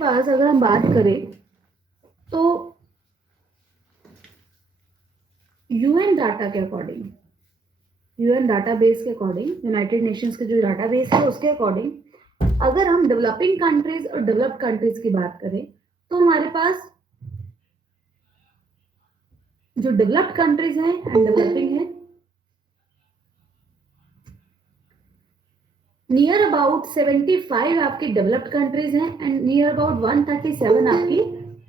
पास अगर हम बात करें तो यूएन डाटा के अकॉर्डिंग, यूएन डाटाबेस के अकॉर्डिंग, यूनाइटेड नेशंस के जो डाटाबेस है उसके अकॉर्डिंग अगर हम डेवलपिंग कंट्रीज और डेवलप्ड कंट्रीज की बात करें तो हमारे पास जो डेवलप्ड कंट्रीज हैं एंड डेवलपिंग है, नियर अबाउट 75 आपकी डेवलप्ड कंट्रीज हैं एंड नियर अबाउट 137 आपकी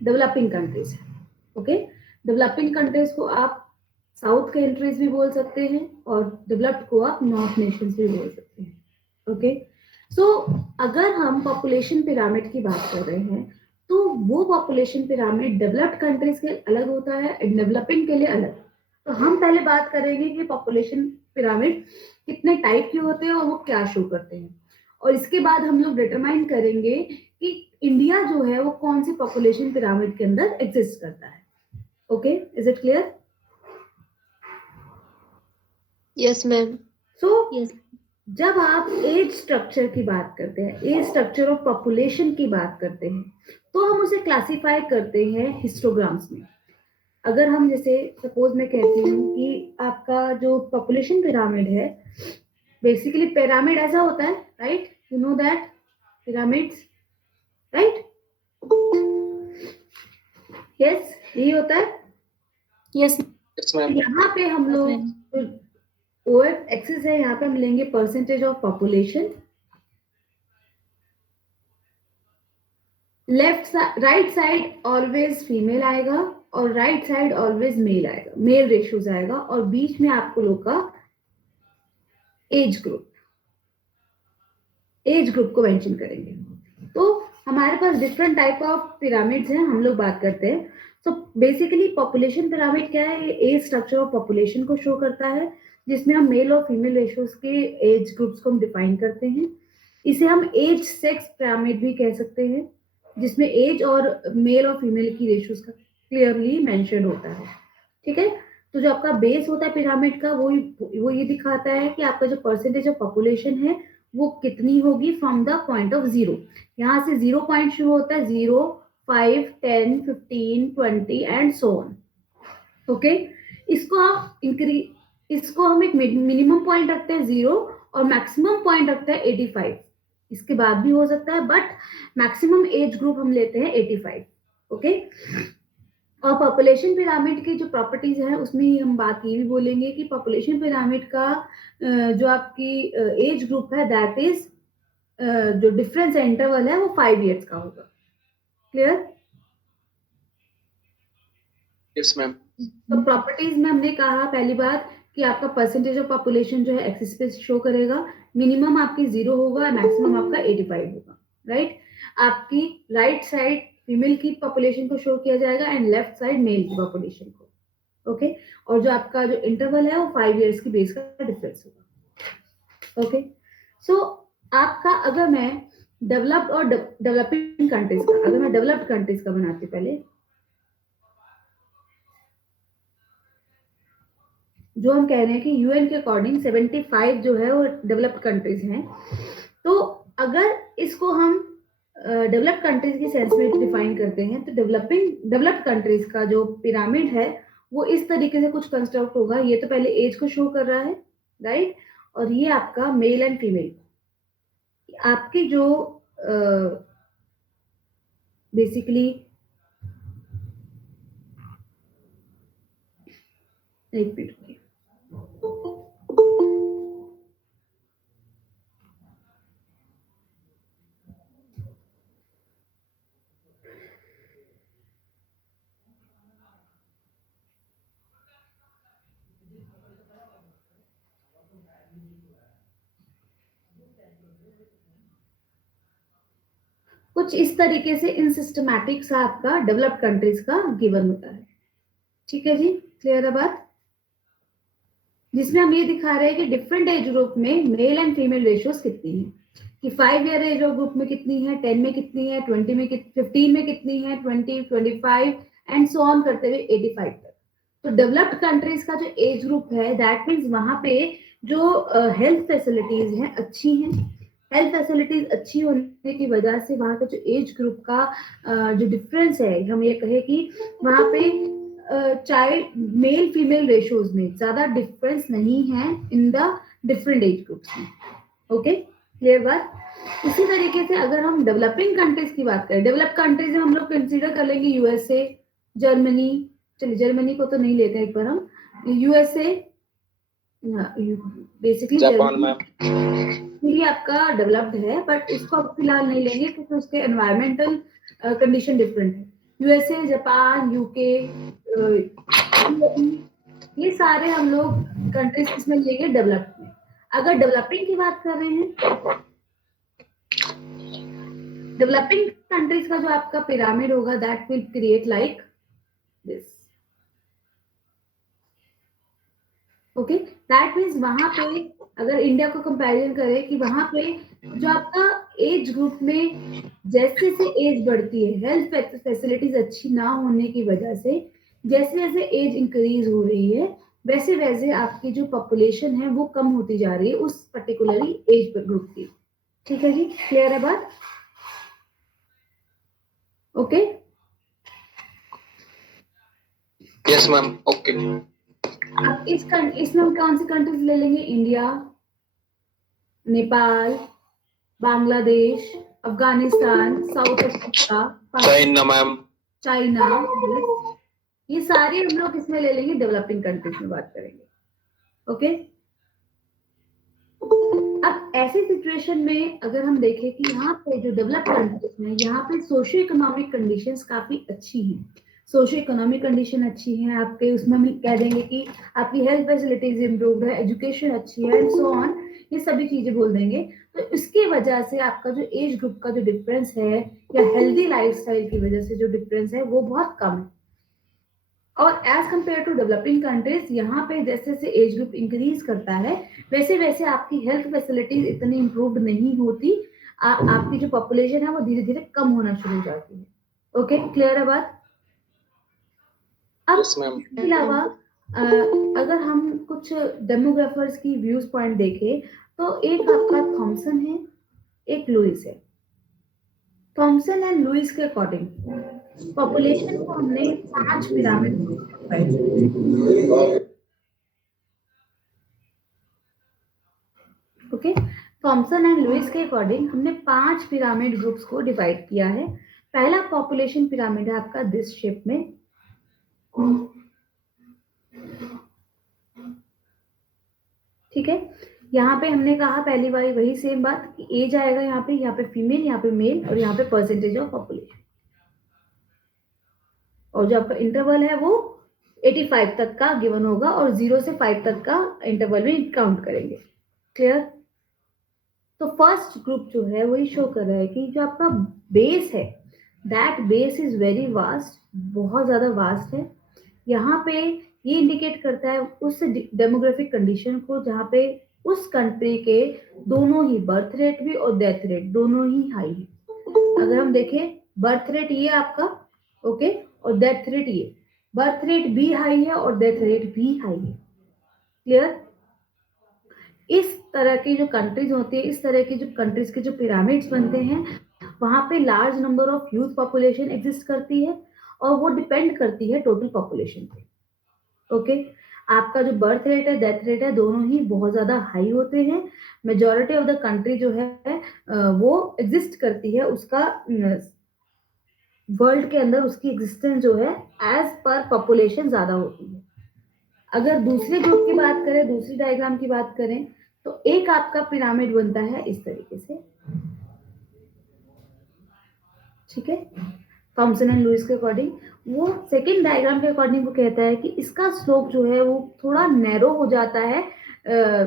डेवलपिंग कंट्रीज हैं। ओके, डेवलपिंग कंट्रीज को आप साउथ कंट्रीज भी बोल सकते हैं और डेवलप्ड को आप नॉर्थ नेशंस भी बोल सकते हैं। ओके, सो अगर हम पॉपुलेशन पिरामिड की बात कर रहे हैं तो वो पॉपुलेशन पिरामिड डेवलप्ड कंट्रीज के अलग होता है एंड डेवलपिंग के लिए अलग। तो हम पहले बात करेंगे कि पॉपुलेशन पिरामिड कितने टाइप के होते हैं और वो क्या शो करते हैं, और इसके बाद हम लोग डिटरमाइन करेंगे कि इंडिया जो है वो कौन सी पॉपुलेशन पिरामिड के अंदर एग्जिस्ट करता है। Okay, is it clear? Yes ma'am. So जब आप एज स्ट्रक्चर की बात करते हैं, एज स्ट्रक्चर ऑफ पॉपुलेशन की बात करते हैं, तो हम उसे क्लासिफाई करते हैं हिस्टोग्राम्स में। अगर हम जैसे सपोज मैं कहती हूँ कि आपका जो पॉपुलेशन पिरामिड है, बेसिकली पिरामिड ऐसा होता है, right? You know that pyramids, right? Yes, यही होता है। यस यहाँ पे हम लोग ओएफ एक्सिस है, यहाँ पे हम लेंगे percentage of population, left right side always female आएगा और राइट साइड ऑलवेज मेल आएगा, मेल रेशियोज आएगा, और बीच में आपको लोग का एज ग्रुप को मेंशन करेंगे। तो हमारे पास डिफरेंट टाइप ऑफ पिरामिड्स हैं, हम लोग बात करते हैं। तो बेसिकली पॉपुलेशन पिरामिड क्या है? एज स्ट्रक्चर ऑफ पॉपुलेशन को शो करता है, जिसमें हम मेल और फीमेल रेशियोज के एज ग्रुप्स को हम डिफाइन करते हैं। इसे हम एज सेक्स पिरामिड भी कह सकते हैं, जिसमें एज और मेल और फीमेल की रेशियोज का क्लियरली मेंशन होता है। ठीक है, तो जो आपका बेस होता है पिरामिड का वो ये दिखाता है कि आपका जो परसेंटेज ऑफ पॉपुलेशन है वो कितनी होगी from the point of zero. यहाँ से 0 पॉइंट शुरू होता है, 0, 5, 10, 15, 20 एंड सो ऑन। ओके, इसको हम एक मिनिमम पॉइंट रखते हैं 0 और मैक्सिमम पॉइंट रखते हैं 85। इसके बाद भी हो सकता है, बट मैक्सिमम एज ग्रुप हम लेते हैं 85। ओके, और पॉपुलेशन पिरामिड की जो प्रॉपर्टीज हैं उसमें हम बात ये भी बोलेंगे कि पॉपुलेशन पिरामिड का जो आपकी एज ग्रुप है दैट इज जो डिफरेंस इंटरवल है वो 5 इयर्स का होगा। क्लियर? Yes ma'am. तो प्रॉपर्टीज में हमने कहा पहली बात कि आपका परसेंटेज ऑफ पॉपुलेशन जो है एक्सिस पे शो करेगा, मिनिमम आपकी 0 होगा, मैक्सिमम आपका 85 होगा, राइट? आपकी राइट साइड फीमेल की पॉपुलेशन को शो किया जाएगा एंड लेफ्ट साइड मेल की पॉपुलेशन को। ओके, और जो आपका जो इंटरवल है वो 5 इयर्स की बेस का डिफरेंस होगा। ओके, सो आपका अगर मैं डेवलप्ड और डेवलपिंग कंट्रीज का, अगर मैं डेवलप्ड कंट्रीज का बनाती पहले, जो हम कह रहे हैं कि यूएन के अकॉर्डिंग 75 जो है वो डेवलप्ड कंट्रीज हैं, तो अगर इसको हम डेवलप्ड कंट्रीज की सेंस में डिफाइन करते हैं तो डेवलप्ड कंट्रीज का जो पिरामिड है वो इस तरीके से कुछ कंस्ट्रक्ट होगा। ये तो पहले एज को शो कर रहा है, राइट? और ये आपका मेल एंड फीमेल, आपकी जो बेसिकली एक मिनट, कुछ इस तरीके से इन सिस्टमैटिक सा आपका डेवलप्ड कंट्रीज का गिवन होता है। ठीक है जी, क्लियर है बात? जिसमें हम ये दिखा रहे हैं कि डिफरेंट एज ग्रुप में मेल एंड फीमेल रेशियोज कितनी है, कि 5 ईयर एज ग्रुप में कितनी है, 10 में कितनी है, 20 में 15 में कितनी है, 20, 25 एंड सो ऑन करते हुए 85 तक। तो डेवलप्ड कंट्रीज का जो एज ग्रुप है दैट मीन्स वहां पे जो हेल्थ फैसिलिटीज हैं अच्छी हैं, हेल्थ फैसिलिटीज अच्छी होने की वजह से वहाँ का जो एज ग्रुप का जो डिफरेंस है, हम ये कहे कि वहाँ पे चाइल्ड मेल फीमेल रेशियोज में ज्यादा डिफरेंस नहीं है in the different age groups में। ओके, क्लियर बात। इसी तरीके से अगर हम डेवलपिंग कंट्रीज की बात करें, डेवलप कंट्रीज में हम लोग कंसीडर कर लेंगे यूएसए, जर्मनी। चलिए जर्मनी को तो नहीं लेते एक बार हम, यूएसए, बेसिकली जापान मैम। ये आपका डेवलप्ड है, बट इसको अब फिलहाल नहीं लेंगे क्योंकि उसके एनवायरमेंटल कंडीशन डिफरेंट है। यूएसए, जापान, यूके, ये सारे हम लोग कंट्रीज किसमें लेंगे? डेवलप्ड में। अगर डेवलपिंग की बात कर रहे हैं, डेवलपिंग कंट्रीज का जो आपका पिरामिड होगा that will create like this. Okay, that means वहां पे अगर इंडिया को कंपैरिजन करें कि वहां पे जो आपका एज ग्रुप में जैसे जैसे एज बढ़ती है, हेल्थ फैसिलिटीज अच्छी ना होने की वजह से जैसे जैसे एज इंक्रीज हो रही है, वैसे वैसे आपकी जो पॉपुलेशन है वो कम होती जा रही है उस पर्टिकुलरली एज ग्रुप की। ठीक है जी, क्लियर है बात? Okay, yes ma'am, okay. अब इसमें हम कौन सी कंट्रीज ले लेंगे? India, Nepal, Bangladesh, Afghanistan, south Africa, China ma'am. China, ये सारे हम लोग इसमें ले लेंगे, डेवलपिंग कंट्रीज में बात करेंगे। ओके, अब ऐसी सिचुएशन में अगर हम देखें कि यहाँ पे जो डेवलप कंट्रीज में यहाँ पे सोशियो इकोनॉमिक कंडीशंस काफी अच्छी हैं, सोशियो इकोनॉमिक कंडीशन अच्छी है आपके, उसमें हम कह देंगे कि आपकी हेल्थ फैसिलिटीज इंप्रूव्ड है, एजुकेशन अच्छी है एंड सो ऑन, ये सभी चीजें बोल देंगे। तो इसकी वजह से आपका जो एज ग्रुप का जो डिफरेंस है या हेल्दी लाइफस्टाइल की वजह से जो डिफरेंस है वो बहुत कम है। और as compare to developing countries, यहाँ पे जैसे जैसे एज ग्रुप इंक्रीज करता है वैसे वैसे आपकी हेल्थ फैसिलिटीज इतनी इंप्रूव्ड नहीं होती, आपकी जो पॉपुलेशन है वो धीरे धीरे कम होना शुरू हो जाती है। ओके, क्लियर है बात? अब यस मैम। इसके अलावा अगर हम कुछ डेमोग्राफर्स की व्यूज पॉइंट देखें तो एक आपका थॉमसन है, एक लुइस है। थॉमसन एंड लुइस के अकॉर्डिंग पॉपुलेशन को हमने 5 पिरामिड डिवाइड किया। ओके, थॉमसन एंड लुइस के अकॉर्डिंग हमने 5 पिरामिड ग्रुप्स को डिवाइड किया है। पहला पॉपुलेशन पिरामिड है आपका दिस शेप में, ठीक है। यहाँ पे हमने कहा पहली बार वही सेम बात कि एज आएगा यहाँ पे फीमेल, यहाँ पे मेल और यहाँ पे परसेंटेज ऑफ पॉपुलेशन, और जो आपका इंटरवल है वो 85 तक का गिवन होगा और 0 से 5 तक का इंटरवल में काउंट करेंगे। क्लियर? तो फर्स्ट ग्रुप जो है वही शो कर रहा है कि जो आपका बेस है that base is very vast, बहुत ज्यादा वास्ट है। यहाँ पे ये इंडिकेट करता है उस डेमोग्राफिक कंडीशन को जहाँ पे उस कंट्री के दोनों ही बर्थ रेट भी और डेथ रेट दोनों ही हाई है। अगर हम देखें बर्थ रेट ये आपका, ओके, और डेथ रेट ये, बर्थ रेट भी हाई है और डेथ रेट भी हाई है। क्लियर? इस तरह की जो कंट्रीज होती है, इस तरह की जो कंट्रीज के जो पिरामिड्स बनते हैं वहां पे large number of youth population exist करती है और वो डिपेंड करती है टोटल पॉपुलेशन पे। ओके, आपका जो बर्थ रेट है डेथ रेट है दोनों ही बहुत ज्यादा हाई होते हैं। मेजोरिटी ऑफ द कंट्री जो है वो एग्जिस्ट करती है, उसका वर्ल्ड के अंदर उसकी एग्जिस्टेंस जो है एज पर पॉपुलेशन ज्यादा होती है। अगर दूसरे ग्रुप की बात करें, दूसरी डायग्राम की बात करें तो एक आपका पिरामिड बनता है इस तरीके से, ठीक है। थॉमसन एंड लुइस के अकॉर्डिंग वो सेकेंड डायग्राम के अकॉर्डिंग वो कहता है कि इसका स्लोप जो है वो थोड़ा नैरो हो जाता है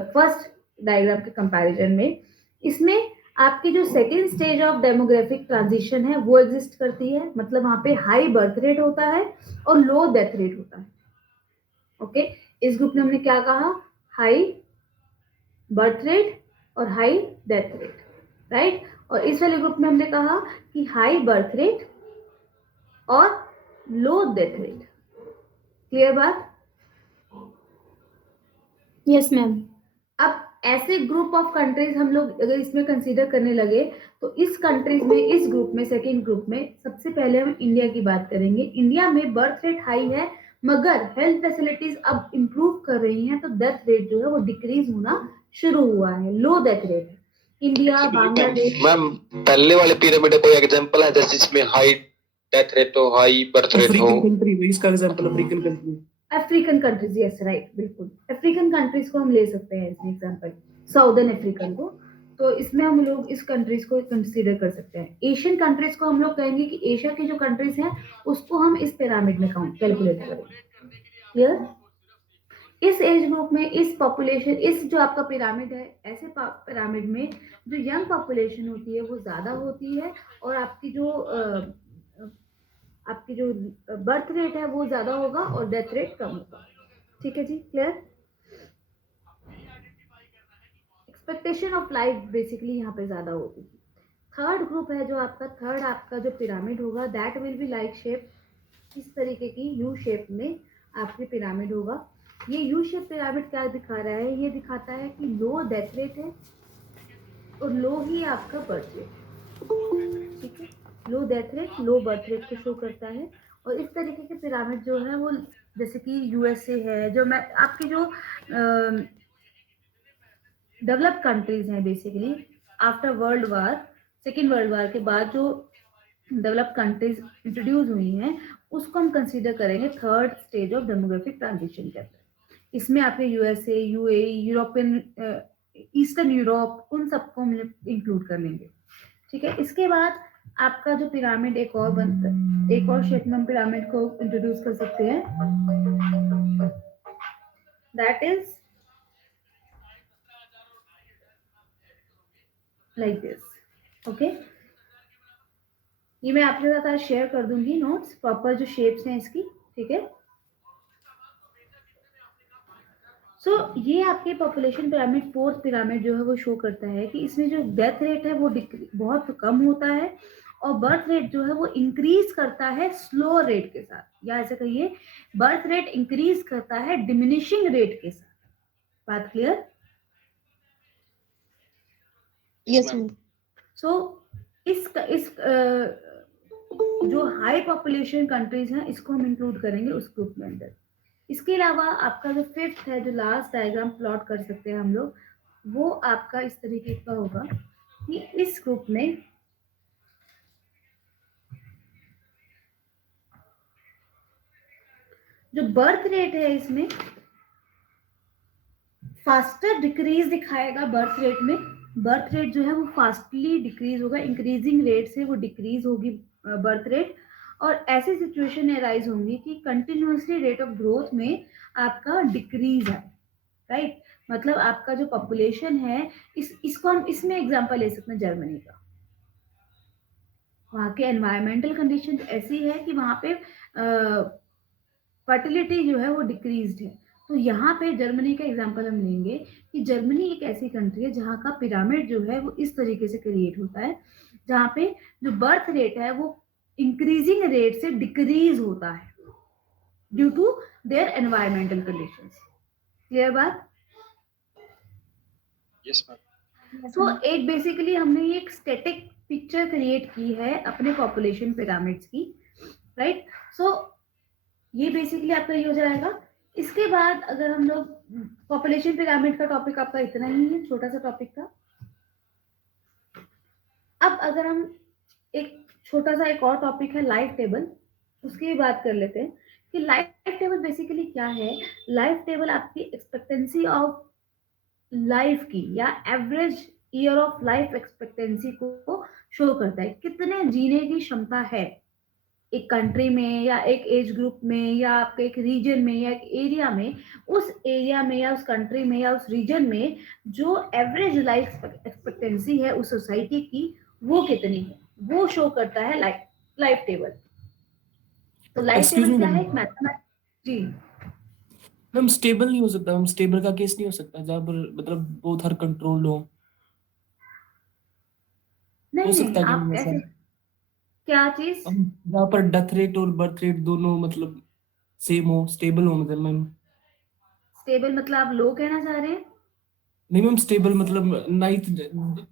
फर्स्ट डायग्राम के कंपैरिजन में। इसमें आपकी जो second stage of demographic transition है वो एग्जिस्ट करती है, मतलब वहां पे हाई बर्थ रेट होता है और लो डेथ रेट होता है। ओके, इस ग्रुप में हमने क्या कहा? हाई बर्थ रेट और हाई डेथ रेट, राइट। और इस वाले ग्रुप में हमने कहा कि हाई बर्थ रेट और लो डेथ रेट। क्लियर बात? Yes, ma'am. अब ऐसे ग्रुप ऑफ कंट्रीज हम लोग अगर इसमें कंसीडर करने लगे तो इस कंट्रीज में, इस ग्रुप में, सेकेंड ग्रुप में सबसे पहले हम इंडिया की बात करेंगे। इंडिया में बर्थ रेट हाई है मगर हेल्थ फैसिलिटीज अब इम्प्रूव कर रही हैं, तो डेथ रेट जो है वो डिक्रीज होना शुरू हुआ है, लो डेथ रेट है। इंडिया, बांग्लादेश। मैम पहले वाले पिरामिड का कोई एग्जांपल है जैसे जिसमें हाई डेथ रेट हो, हाई बर्थ रेट हो? अफ्रीकन कंट्री में इसका example, African country, African countries, yes right, बिल्कुल अफ्रीकन कंट्रीज को हम ले सकते हैं एज एग्जांपल, साउदर्न अफ्रीकन को। तो इसमें हम लोग इस कंट्रीज को कंसीडर कर सकते हैं। एशियन कंट्रीज को हम लोग कहेंगे कि एशिया की जो कंट्रीज हैं उसको हम इस पिरामिड में काउंट कैलकुलेट करेंगे। क्लियर? इस एज ग्रुप में, इस पॉपुलेशन, इस जो आपका पिरामिड है, ऐसे पिरामिड में जो यंग पॉपुलेशन होती है वो ज्यादा होती है और आपकी जो बर्थ रेट है वो ज्यादा होगा और डेथ रेट कम होगा। ठीक है जी, clear? Expectation of life basically यहाँ पे ज्यादा होगी। थर्ड ग्रुप है जो आपका, थर्ड आपका जो पिरामिड होगा that will be like shape, इस तरीके की यू शेप में आपकी पिरामिड होगा। ये यू शेप पिरामिड क्या दिखा रहा है? ये दिखाता है कि लो डेथ रेट है और लो ही आपका बर्थ रेट। ठीक है, लो death rate, low birth rate को शो करता है। और इस तरीके के पिरामिड जो है वो जैसे कि यूएसए है, जो मैं आपकी जो डेवलप्ड कंट्रीज हैं basically after world war, second world war के बाद जो डेवलप्ड कंट्रीज इंट्रोड्यूस हुई हैं उसको हम कंसीडर करेंगे third stage of demographic transition के अंदर। इसमें आपके USA, UAE, European, eastern Europe, उन सबको हम इंक्लूड कर लेंगे। ठीक है, इसके बाद आपका जो पिरामिड एक और बनता है, एक और शेप में हम पिरामिड को इंट्रोड्यूस कर सकते हैं, that is like this. Okay, ये मैं आपके साथ आज शेयर कर दूंगी नोट्स, प्रॉपर जो शेप्स हैं इसकी। ठीक है, सो ये आपके पॉपुलेशन पिरामिड, फोर्थ पिरामिड जो है वो शो करता है कि इसमें जो डेथ रेट है वो बहुत कम होता है और बर्थ रेट जो है वो इंक्रीज करता है स्लो रेट के साथ, या ऐसे कहिए बर्थ रेट इंक्रीज करता है डिमिनिशिंग रेट के साथ। बात क्लियर? Yes, ma'am. सो इस जो हाई पॉपुलेशन कंट्रीज हैं इसको हम इंक्लूड करेंगे उस ग्रुप में अंदर। इसके अलावा आपका जो फिफ्थ है, जो लास्ट डायग्राम प्लॉट कर सकते हैं हम लोग, वो आपका इस तरीके का होगा कि इस ग्रुप में जो बर्थ रेट है इसमें फास्टर डिक्रीज दिखाएगा। बर्थ रेट में बर्थ रेट जो है वो फास्टली डिक्रीज होगा, इंक्रीजिंग रेट से वो डिक्रीज होगी बर्थ रेट। और ऐसी सिचुएशन अराइज होंगी कि कंटिन्यूअसली रेट ऑफ ग्रोथ में आपका डिक्रीज है, राइट? मतलब आपका जो पॉपुलेशन है, इसको हम इसमें एग्जांपल ले सकते हैं जर्मनी का। वहाँ के एनवायरमेंटल कंडीशन ऐसी है कि वहाँ पे फर्टिलिटी जो है वो डिक्रीज्ड है। तो यहाँ पे जर्मनी का एग्जांपल हम लेंगे कि जर्मनी एक ऐसी कंट्री है जहाँ का पिरामिड जो है वो इस तरीके से क्रिएट होता है, जहाँ पे जो बर्थ रेट है वो इंक्रीजिंग रेट से डिक्रीज होता है due to their environmental conditions. Clear बात? Yes ma'am. तो एक बेसिकली हमने ये एक स्टैटिक पिक्चर क्रिएट की है अपने पॉपुलेशन पिरामिड्स की, राइट? सो ये बेसिकली आपका ये हो जाएगा। इसके बाद अगर हम लोग पॉपुलेशन पिरामिड का टॉपिक आपका इतना ही है, छोटा सा टॉपिक था। अब अगर हम एक छोटा सा एक और टॉपिक है लाइफ टेबल, उसकी भी बात कर लेते हैं कि लाइफ टेबल बेसिकली क्या है। लाइफ टेबल आपकी एक्सपेक्टेंसी ऑफ लाइफ की या average year of life expectancy को शो करता है, कितने जीने की क्षमता है एक कंट्री में या एक एज ग्रुप में या आपके एक रीजन में या एक एरिया में। उस एरिया में या उस कंट्री में या उस रीजन में जो एवरेज लाइफ एक्सपेक्टेंसी है उस सोसाइटी की वो कितनी है, वो शो करता है लाइफ टेबल। तो लाइफ Excuse टेबल me, क्या ma'am. है? एक मैथमेटिक्स। जी मैम स्टेबल नहीं हो सकता, मैम स्टेबल का केस नहीं हो सकता जहाँ पर मतलब बोथ आर कंट्रोल्ड हो नहीं सकता है कि आप नहीं कैसे, ऐसा? क्या चीज? जहाँ पर डेथ रेट और बर्थ रेट दोनों मतलब सेम हो, स्टेबल हो, मतलब मैम स्टेबल मतलब आप लो कहना चाह रहे हैं? नहीं मैम, स्टेबल मतलब नाइट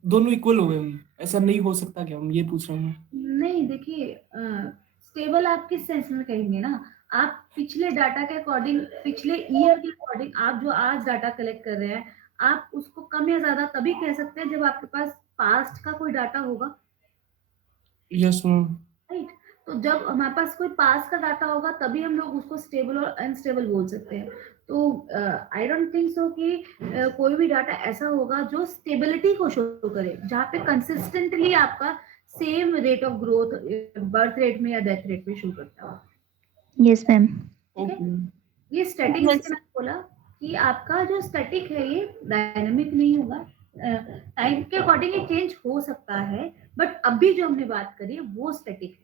दोनों इक्वल हो गए हम, ऐसा नहीं हो सकता क्या? हम ये पूछ रहा हूँ। नहीं, देखिए स्टेबल आप किस सेंस में कहेंगे ना, आप पिछले डाटा के अकॉर्डिंग, पिछले ईयर के अकॉर्डिंग, आप जो आज डाटा कलेक्ट कर रहे हैं, आप उसको कम या ज्यादा तभी कह सकते हैं जब आपके पास पास्ट का कोई डाटा होगा, यस मैम। राइट। तो जब हमारे पास कोई पास का डाटा होगा तभी हम लोग उसको स्टेबल और अनस्टेबल बोल सकते हैं। तो आई डोंट थिंक सो कि कोई भी डाटा ऐसा होगा जो स्टेबिलिटी को शो करे, जहाँ पे कंसिस्टेंटली आपका same rate of growth birth rate में या डेथ रेट में शो करता हो। Yes ma'am. ठीक है, ये स्टैटिक Yes. इसलिए मैंने बोला कि आपका जो स्टैटिक है ये डायनामिक नहीं होगा, टाइम के अकॉर्डिंग ये चेंज हो सकता है, बट अभी जो हमने बात करी है वो स्टैटिक है,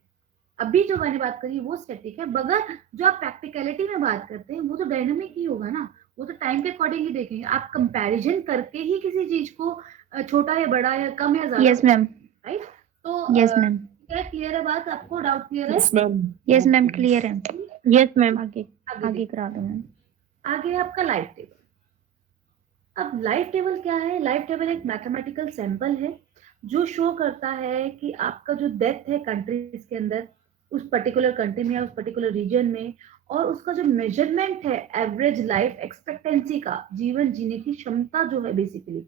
अभी जो मैंने बात करी है वो स्टैटिक है। मगर जो आप प्रैक्टिकलिटी में बात करते हैं वो तो डायनामिक ही होगा ना, वो तो टाइम के अकॉर्डिंग ही देखेंगे, आप कंपैरिजन करके ही किसी चीज को छोटा या बड़ा या कम या ज्यादा, यस मैम। राइट। तो यस मैम। क्या क्लियर है बात? आपको डाउट क्लियर है? Yes ma'am. Yes ma'am, clear है। Yes ma'am. आगे आगे आगे करा दो मैम। आगे आपका लाइफ टेबल। अब लाइफ टेबल क्या है? लाइफ टेबल एक मैथमेटिकल सैंपल है जो शो करता है कि आपका जो डेथ है कंट्रीज के अंदर, उस पर्टिकुलर कंट्री में या उस पर्टिकुलर रीजन में, और उसका जो मेजरमेंट है एवरेज लाइफ एक्सपेक्टेंसी का, जीवन जीने की क्षमता जो है बेसिकली,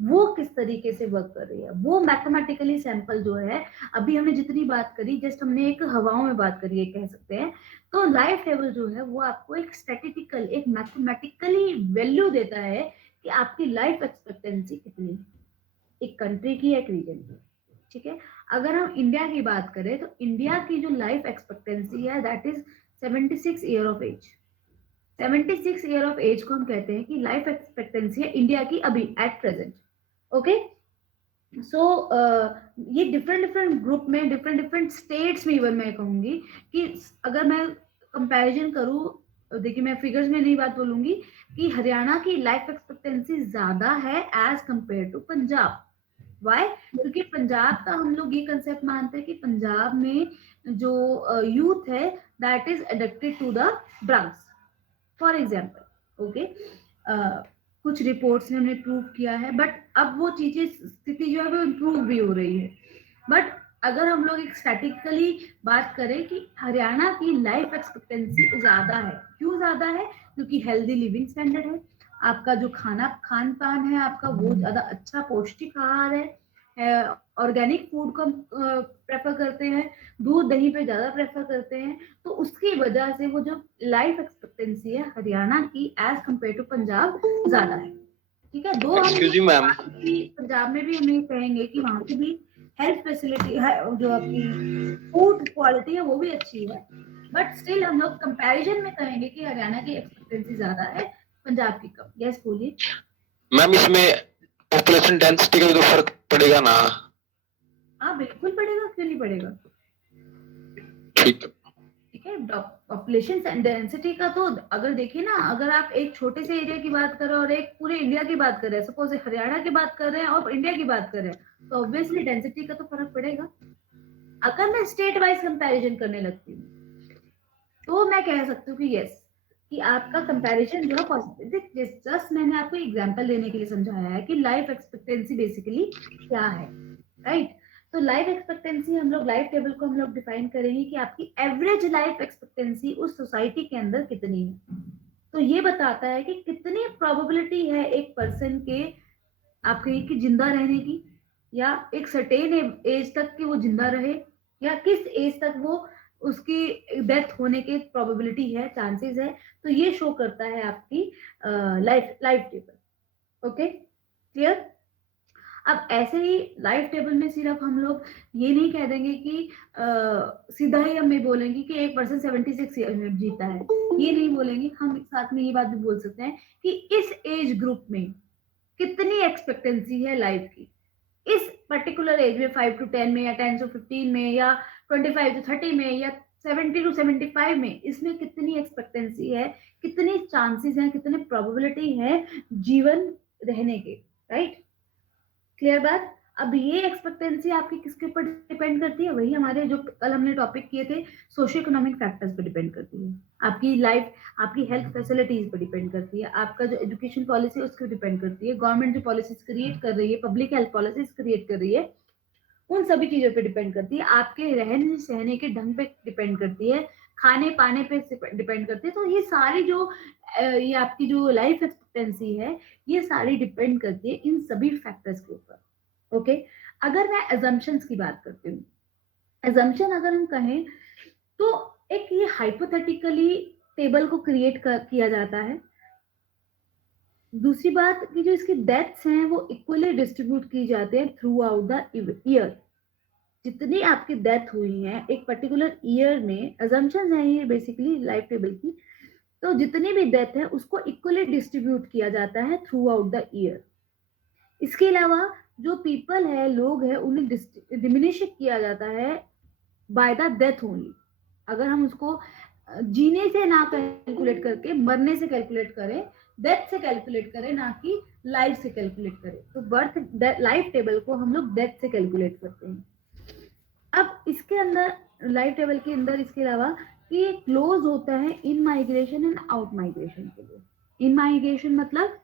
वो किस तरीके से वर्क कर रही है, वो मैथमेटिकली सैंपल जो है, अभी हमने जितनी बात करी जस्ट हमने एक हवाओं में बात करी है कह सकते हैं। तो लाइफ टेबल जो है वो आपको एक स्टैटिस्टिकल, एक मैथमेटिकली वैल्यू देता है कि आपकी लाइफ एक्सपेक्टेंसी कितनी है, एक कंट्री की, एक रीजन की। ठीक है, अगर हम इंडिया की बात करें तो इंडिया की जो लाइफ एक्सपेक्टेंसी है that is 76 year of age. 76 year of age को हम कहते हैं कि लाइफ एक्सपेक्टेंसी है इंडिया की अभी एट प्रेजेंट। ओके, सो ये डिफरेंट डिफरेंट ग्रुप में, डिफरेंट डिफरेंट स्टेट्स में, इवन मैं कहूंगी कि अगर मैं कंपैरिजन करूं, देखिए मैं फिगर्स में नहीं बात बोलूंगी, कि हरियाणा की लाइफ एक्सपेक्टेंसी ज्यादा है as compare to Punjab. Why? क्योंकि पंजाब का हम लोग ये कंसेप्ट मानते हैं कि पंजाब में जो यूथ है that is addicted to the drugs, for example. Okay, कुछ रिपोर्ट्स ने हमने प्रूव किया है, बट अब वो चीजें, स्थिति जो है वो इम्प्रूव भी हो रही है। बट अगर हम लोग एक स्टैटिकली बात करें कि हरियाणा की लाइफ एक्सपेक्टेंसी ज्यादा है, क्यों ज्यादा है? क्योंकि हेल्दी लिविंग स्टैंडर्ड है, आपका जो खान पान है आपका वो ज्यादा अच्छा पौष्टिक आहार है, ऑर्गेनिक फूड को प्रेफर करते हैं, दूध दही पे ज्यादा प्रेफर करते हैं। तो उसकी वजह से वो जो लाइफ एक्सपेक्टेंसी है हरियाणा की एज कंपेयर टू पंजाब ज्यादा है। ठीक है, दो हम एक्सक्यूज मी मैम, पंजाब में भी हम ये कहेंगे कि वहां की भी हेल्थ फैसिलिटी है, जो आपकी फूड क्वालिटी है वो भी अच्छी है, बट स्टिल हम लोग कंपैरिजन में कहेंगे कि हरियाणा की एक्सपेक्टेंसी ज्यादा है, पंजाब की कम। यस बोलिए। मैम इसमें पॉपुलेशन डेंसिटी का भी तो फर्क पड़ेगा ना? हाँ बिल्कुल पड़ेगा, क्यों नहीं पड़ेगा। ठीक है। ठीक है, पॉपुलेशन डेंसिटी का तो अगर देखिए ना, अगर आप एक छोटे से एरिया की बात कर रहे हैं और एक पूरे इंडिया की बात कर रहे हैं, सपोज हरियाणा की बात कर रहे हैं और इंडिया की बात कर रहे हैं, तो ऑब्वियसली डेंसिटी का तो फर्क पड़ेगा। अगर मैं स्टेट वाइज कंपैरिजन करने लगती हूँ तो मैं कह सकती हूँ कि यस, कि आपका कंपैरिजन जो है पॉसिबल। जस्ट मैंने आपको एग्जांपल देने के लिए समझाया है कि लाइफ एक्सपेक्टेंसी बेसिकली क्या है, राइट। तो लाइफ एक्सपेक्टेंसी हम लोग, लाइफ टेबल को हम लोग डिफाइन करेंगे कि आपकी एवरेज लाइफ एक्सपेक्टेंसी उस सोसाइटी के अंदर कितनी है। तो ये बताता है कि कितनी प्रोबेबिलिटी है एक पर्सन के आपके की जिंदा रहने की, या एक सर्टेन एज तक कि वो जिंदा रहे, या किस एज तक वो उसकी डेथ होने की प्रोबेबिलिटी है, चांसेस है। तो ये शो करता है आपकी लाइफ टेबल। Okay, clear? अब ऐसे ही लाइफ टेबल में सिर्फ हम लोग ये नहीं कह देंगे कि सीधा ही हम ये बोलेंगे कि एक पर्सन 76 ईयर में जीता है, ये नहीं बोलेंगे। हम साथ में ये बात भी बोल सकते हैं कि इस एज ग्रुप में कितनी एक्सपेक्टेंसी है लाइफ की, इस पर्टिकुलर एज में 5 to 10 में, या 10 to 15 में, या 25 to 30 में, या 70 to 75 में, इसमें कितनी एक्सपेक्टेंसी है, कितनी चांसेस हैं, कितनी प्रोबेबिलिटी है जीवन रहने के, राइट। क्लियर बात? अब ये एक्सपेक्टेंसी आपकी किसके ऊपर डिपेंड करती है? वही हमारे जो कल हमने टॉपिक किए थे, सोशियो इकोनॉमिक फैक्टर्स पे डिपेंड करती है। आपकी लाइफ, आपकी हेल्थ फैसिलिटीज पे डिपेंड करती है, आपका जो एजुकेशन पॉलिसी उस पर डिपेंड करती है, गवर्नमेंट जो पॉलिसीज क्रिएट कर रही है, पब्लिक हेल्थ पॉलिसीज क्रिएट कर रही है, उन सभी चीजों पे डिपेंड करती है, आपके रहने सहने के ढंग पे डिपेंड करती है, खाने पाने पे डिपेंड करती है। तो ये सारी जो ये आपकी जो लाइफ एक्सपेक्टेंसी है, ये सारी डिपेंड करती है इन सभी फैक्टर्स के ऊपर। ओके, अगर मैं एजम्पशंस की बात करती हूँ, एजम्पशन अगर हम कहें तो एक ये हाइपोथेटिकली टेबल को क्रिएट किया जाता है। दूसरी बात कि जो इसकी डेथ्स हैं वो इक्वली डिस्ट्रीब्यूट की जाते हैं थ्रू आउट द ईयर। जितनी आपकी डेथ हुई है एक पर्टिकुलर ईयर में, अजम्पशन है ये बेसिकली लाइफ टेबल की, तो जितनी भी डेथ है उसको इक्वली डिस्ट्रीब्यूट किया जाता है थ्रू आउट द ईयर। इसके अलावा जो पीपल है, लोग है, उन्हें डिमिनिश किया जाता है बाय द डेथ ओनली। अगर हम उसको जीने से ना कैलकुलेट करके मरने से कैलकुलेट करें, डेथ से कैलकुलेट करें, ना कि लाइफ से कैलकुलेट करें, तो बर्थ लाइफ टेबल को हम लोग डेथ से कैलकुलेट करते हैं। अब इसके अंदर लाइफ टेबल के अंदर इसके अलावा कि ये क्लोज होता है in migration and out migration के लिए। इन माइग्रेशन मतलब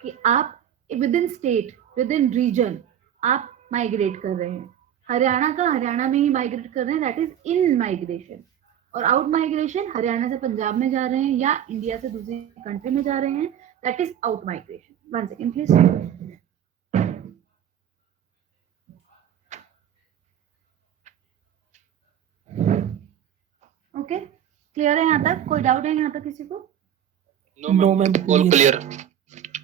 कि आप within state, within region आप माइग्रेट कर रहे हैं, हरियाणा का हरियाणा में ही माइग्रेट कर रहे हैं, दैट इज इन माइग्रेशन। और आउट माइग्रेशन हरियाणा से पंजाब में जा रहे हैं या इंडिया से दूसरी कंट्री में जा रहे हैं, that is out migration. 1 second please. Okay, clear है यहाँ तक? कोई डाउट है यहाँ तक किसी को? No, ma'am, all clear. clear.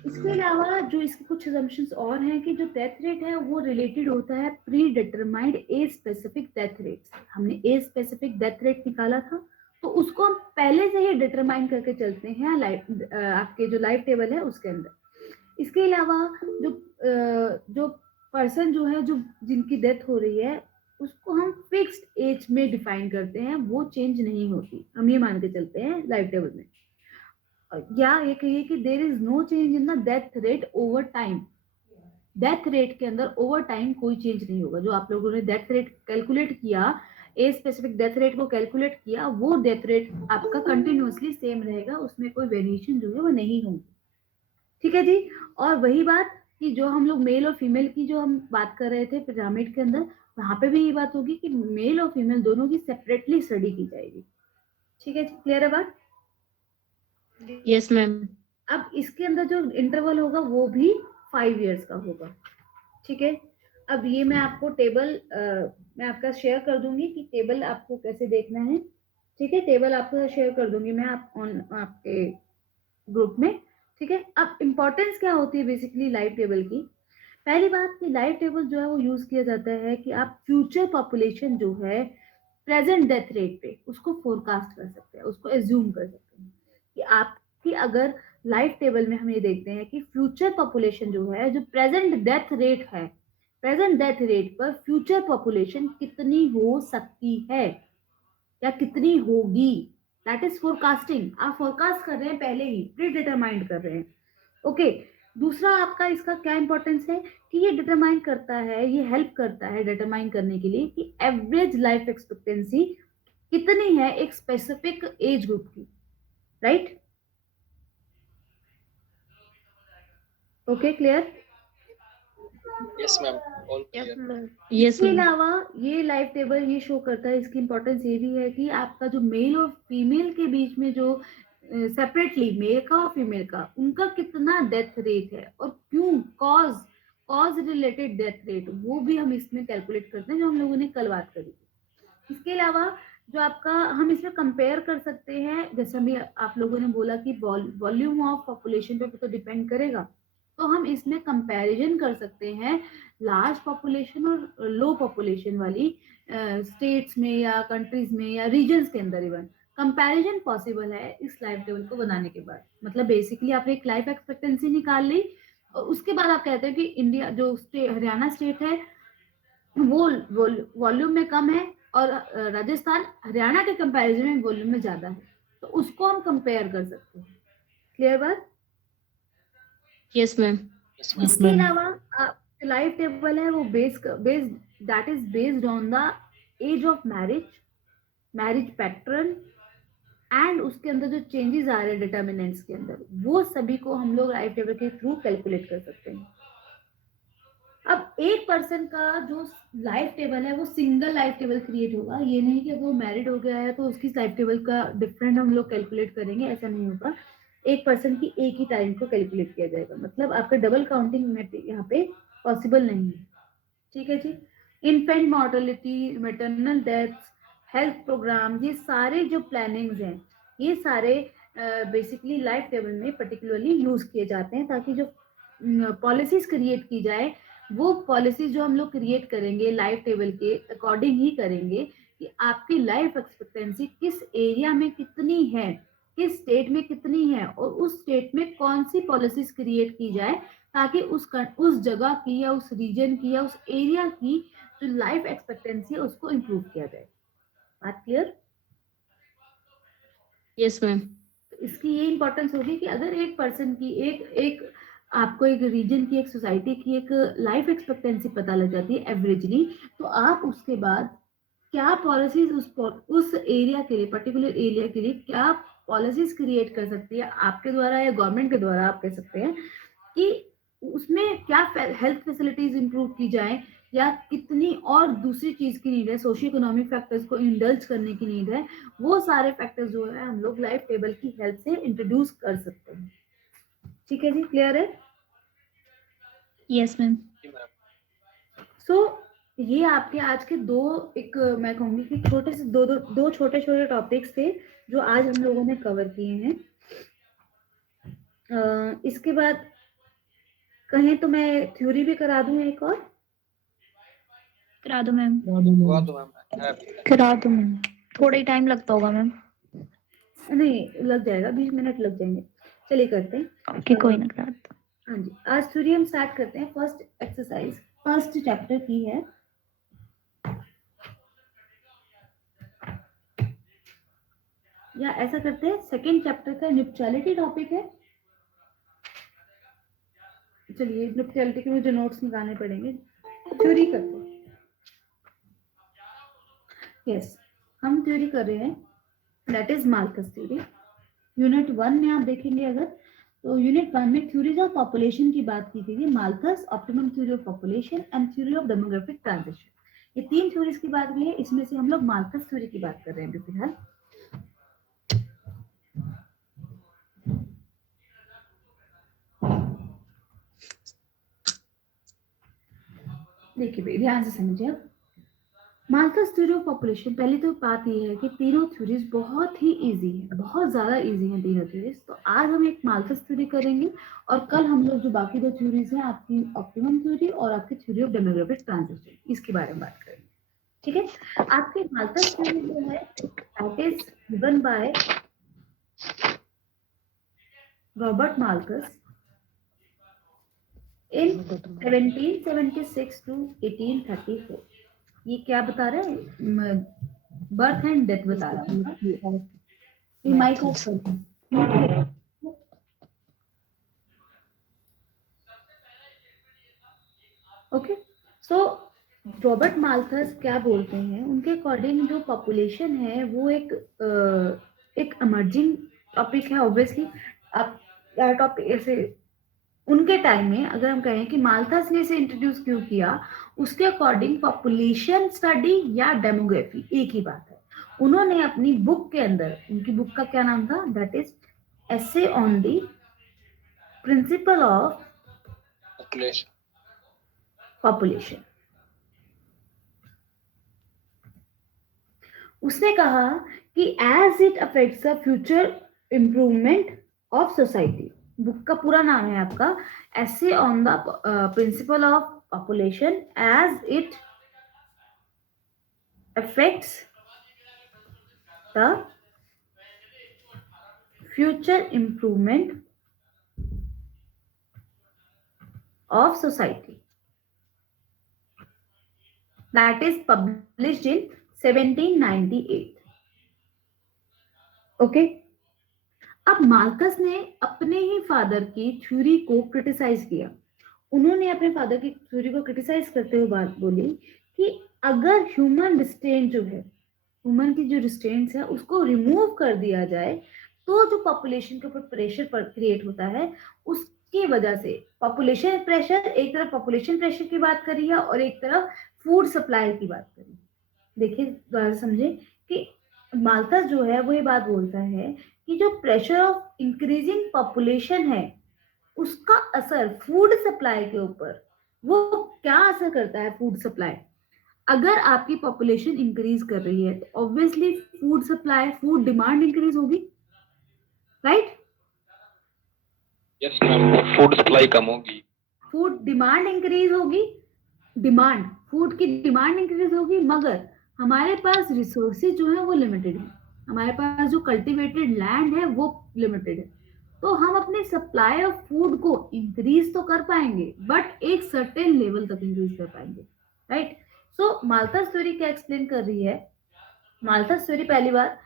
इसके अलावा जो इसके कुछ assumptions और हैं कि जो डेथ रेट है वो रिलेटेड होता है predetermined age specific death rate. हमने एज स्पेसिफिक डेथ रेट निकाला था, तो उसको हम पहले से ही डिटरमाइन करके चलते हैं लाइफ आपके जो लाइफ टेबल है उसके अंदर। इसके अलावा जो पर्सन जो है, जो जिनकी डेथ हो रही है, उसको हम फिक्स्ड एज में डिफाइन करते हैं, वो चेंज नहीं होती, हम ये मान के चलते हैं लाइफ टेबल में। या ये कहिए कि there is no change in the death rate over time. Death rate के अंदर ओवर टाइम कोई चेंज नहीं होगा। जो आप लोगों ने डेथ रेट कैलकुलेट किया, ए स्पेसिफिक डेथ रेट को कैलकुलेट किया, वो डेथ रेट आपका कंटिन्यूअसली सेम रहेगा, उसमें कोई वेरिएशन जो है वो नहीं होगी। ठीक है जी। और वही बात कि जो हम लोग मेल और फीमेल की जो हम बात कर रहे थे पिरामिड के अंदर, वहां पे भी ये बात होगी कि मेल और फीमेल दोनों की सेपरेटली स्टडी की जाएगी। ठीक है जी, क्लियर है बात? Yes, ma'am. अब इसके अंदर जो इंटरवल होगा वो भी 5 इयर्स का होगा। ठीक है, अब ये मैं आपको टेबल मैं आपका शेयर कर दूंगी कि टेबल आपको कैसे देखना है। ठीक है, टेबल आपको शेयर कर दूंगी मैं आपके ग्रुप में। ठीक है, अब इम्पोर्टेंस क्या होती है बेसिकली लाइफ टेबल की? पहली बात कि लाइफ टेबल जो है वो यूज किया जाता है कि आप फ्यूचर पॉपुलेशन जो है प्रेजेंट डेथ रेट पे उसको फोरकास्ट कर सकते हैं, उसको एज्यूम कर सकते हैं कि आपकी अगर लाइफ टेबल में हम ये देखते हैं कि फ्यूचर पॉपुलेशन जो है, जो प्रेजेंट डेथ रेट है, प्रेजेंट डेथ रेट पर फ्यूचर पॉपुलेशन कितनी हो सकती है या कितनी होगी, दैट इज फोरकास्टिंग। आप फोरकास्ट कर रहे हैं, पहले ही प्री डिटरमाइंड कर रहे हैं। ओके, दूसरा आपका इसका क्या इंपॉर्टेंस है कि ये डिटरमाइन करता है, ये हेल्प करता है डिटरमाइन करने के लिए कि एवरेज लाइफ एक्सपेक्टेंसी कितनी है एक स्पेसिफिक एज ग्रुप की, right? Okay, clear? Yes, ma'am. All Yes, clear. ma'am. Yes, इसके ma'am. अलावा ये लाइफ टेबल ये शो करता है, इसकी इंपॉर्टेंस ये भी है कि आपका जो मेल और फीमेल के बीच में जो सेपरेटली मेल का और फीमेल का उनका कितना डेथ रेट है और क्यों, कॉज रिलेटेड डेथ रेट, वो भी हम इसमें कैलकुलेट करते हैं, जो हम लोगों ने कल बात करी थी। इसके अलावा जो आपका हम इसमें कंपेयर कर सकते हैं, जैसे अभी आप लोगों ने बोला कि वॉल्यूम ऑफ पॉपुलेशन पे तो डिपेंड करेगा, तो हम इसमें कंपैरिजन कर सकते हैं लार्ज पॉपुलेशन और लो पॉपुलेशन वाली स्टेट्स में या कंट्रीज में या रीजन्स के अंदर। इवन कंपैरिजन पॉसिबल है इस लाइफ टेबल को बनाने के बाद। मतलब बेसिकली आपने एक लाइफ एक्सपेक्टेंसी निकाल ली और उसके बाद आप कहते हैं कि इंडिया जो हरियाणा स्टेट है वो वॉल्यूम में कम है और राजस्थान हरियाणा के कंपैरिजन में वॉल्यूम में ज्यादा है, तो उसको हम कंपेयर कर सकते हैं। क्लियर बात? Yes, ma'am. Yes, ma'am. Yes, इसके ma'am. अलावा लाइफ टेबल है वो based that is based on the age of marriage pattern and उसके अंदर जो चेंजेस आ रहे हैं डिटर्मिनेंट्स के अंदर, वो सभी को हम लोग लाइफ टेबल के थ्रू कैलकुलेट कर सकते हैं। अब एक पर्सन का जो लाइफ टेबल है वो सिंगल लाइफ टेबल क्रिएट होगा, ये नहीं कि अगर वो मैरिड हो गया है तो उसकी लाइफ टेबल का डिफरेंट हम लोग कैलकुलेट करेंगे, ऐसा नहीं होगा। एक पर्सन की एक ही टाइम को कैलकुलेट किया जाएगा, मतलब आपका डबल काउंटिंग यहाँ पे पॉसिबल नहीं है। ठीक है जी। Infant mortality, maternal deaths, health program, ये सारे जो प्लानिंग्स हैं ये सारे बेसिकली लाइफ टेबल में पर्टिकुलरली यूज किए जाते हैं, ताकि जो पॉलिसीज क्रिएट की जाए वो पॉलिसीज जो हम लोग क्रिएट करेंगे लाइफ टेबल के अकॉर्डिंग ही करेंगे कि आपकी लाइफ एक्सपेक्टेंसी किस एरिया में कितनी है, किस स्टेट में कितनी है, और उस स्टेट में कौन सी पॉलिसीज क्रिएट की जाए ताकि उस जगह की या उस रीजन की या उस एरिया की जो लाइफ एक्सपेक्टेंसी है उसको इम्प्रूव किया जाए। बात क्लियर? Yes ma'am. इसकी ये इंपॉर्टेंस होगी कि अगर एक पर्सन की एक आपको एक रीजन की, एक सोसाइटी की एक लाइफ एक्सपेक्टेंसी पता लग जाती है एवरेजली, तो आप उसके बाद क्या पॉलिसीज उस एरिया के लिए, पर्टिकुलर एरिया के लिए क्या पॉलिसीज क्रिएट कर सकती है आपके द्वारा या गवर्नमेंट के द्वारा, आप कह सकते हैं कि उसमें क्या हेल्थ फैसिलिटीज इंप्रूव की जाए या कितनी और दूसरी चीज की नीड है, सोशियो इकोनॉमिक फैक्टर्स को इंडल्ज करने की नीड है, वो सारे फैक्टर्स जो है हम लोग लाइफ टेबल की हेल्प से इंट्रोड्यूस कर सकते हैं। ठीक है जी, क्लियर है? Yes ma'am. सो ये आपके आज के मैं कहूंगी कि छोटे से दो छोटे छोटे टॉपिक्स थे जो आज हम लोगों ने कवर किए हैं। इसके बाद कहें तो मैं थ्योरी भी करा दूं एक और। करा दो मैम। करा दो मैम। थोड़ा ही टाइम लगता होगा मैम। नहीं लग जाएगा, 20 मिनट लग जाएंगे। चलिए करते हैं। ओके, कोई ना, करा दो। हाँ जी, आज थ्योरी हम स्टार्ट करते हैं। फर्स्ट एक्सरसाइज फर्स्ट चैप्टर की है। या ऐसा करते हैं, सेकेंड चैप्टर का न्यूट्रलिटी टॉपिक है। चलिए न्यूट्रलिटी के मुझे नोट्स निकालने पड़ेंगे। थ्योरी करते हैं। यस, हम थ्योरी कर रहे हैं, that is Malthus theory. Unit 1 में आप देखेंगे अगर, तो यूनिट 1 में थ्योरीज ऑफ पॉपुलेशन की बात की गई है। Malthus, optimum theory of population and theory of demographic transition, ये 3 थ्योरीज की बात हुई है। इसमें से हम लोग माल्थस थ्योरी की बात कर रहे हैं अभी फिलहाल। देखिए ध्यान से समझिए। अब माल्थस थ्योरी ऑफ पॉपुलेशन, पहली तो बात ये है कि तीनों थ्योरीज बहुत ही इजी है, बहुत ज्यादा इजी है तीनों थ्योरीज। तो आज हम एक माल्थस थ्योरी करेंगे और कल हम लोग जो बाकी 2 थ्योरीज हैं, आपकी ऑप्टिमम थ्योरी और आपकी थ्योरी ऑफ डेमोग्राफिक ट्रांजिशन, इसके बारे में बात करेंगे। ठीक है। आपकी माल्थस थ्योरी जो है that is given by Robert Malthus in 1776 to 1834। ये क्या बता रहे हैं? बर्थ एंड डेथ बता रहा है। ये माइक ऑफ कर दो। ओके, सो रॉबर्ट माल्थस क्या बोलते हैं, उनके अकॉर्डिंग जो पॉपुलेशन है वो एक इमर्जिंग टॉपिक है। ऑब्वियसली आप टॉपिक ऐसे उनके टाइम में अगर हम कहें कि माल्थस ने इसे इंट्रोड्यूस क्यों किया, उसके अकॉर्डिंग पॉपुलेशन स्टडी या डेमोग्राफी एक ही बात है। उन्होंने अपनी बुक के अंदर, उनकी बुक का क्या नाम था, that is essay on the principle of population. उसने कहा कि as it affects the future improvement of society. Book का पूरा नाम है आपका essay on the principle of population as it affects the future improvement of society, that is published in 1798। Okay, अब Marcus ने अपने ही फादर की थ्योरी को क्रिटिसाइज किया। उन्होंने अपने फादर की थ्योरी को क्रिटिसाइज करते हुए बात बोली कि अगर ह्यूमन रिस्ट्रेंट जो है, ह्यूमन की जो रिस्ट्रेंट्स है उसको रिमूव कर दिया जाए तो जो पॉपुलेशन के ऊपर प्रेशर क्रिएट होता है, उसकी वजह से पॉपुलेशन प्रेशर, एक तरफ पॉपुलेशन प्रेशर की बात करी है और एक तरफ फूड सप्लाई की बात करी। देखिए दोबारा समझे कि माल्थस जो है वो ये बात बोलता है कि जो प्रेशर ऑफ इंक्रीजिंग पॉपुलेशन है उसका असर फूड सप्लाई के ऊपर, वो क्या असर करता है फूड सप्लाई। अगर आपकी पॉपुलेशन इंक्रीज कर रही है तो obviously food supply, food demand increase होगी, right? Yes ma'am, food supply कम होगी, फूड डिमांड इंक्रीज होगी, डिमांड, फूड की डिमांड इंक्रीज होगी, मगर हमारे पास रिसोर्सेज जो है वो लिमिटेड है, हमारे पास जो कल्टीवेटेड लैंड है वो लिमिटेड है, तो हम अपने सप्लाई ऑफ फूड को इंक्रीज तो कर पाएंगे बट एक सर्टेन लेवल तक इंक्रीज कर पाएंगे, राइट? सो माल्थस थ्योरी क्या एक्सप्लेन कर रही है? माल्थस थ्योरी पहली बार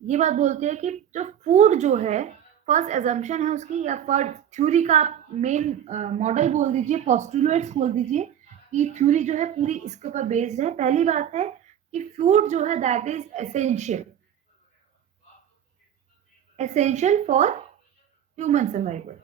ये बात बोलती है कि जो फूड जो है, फर्स्ट एजम्पशन है उसकी, या फर्स्ट थ्योरी का मेन मॉडल बोल दीजिए, पोस्टुलेट्स बोल दीजिए, कि थ्योरी जो है पूरी इसके ऊपर बेस्ड है। पहली बात है कि फूड जो है that is essential, essential for human survival.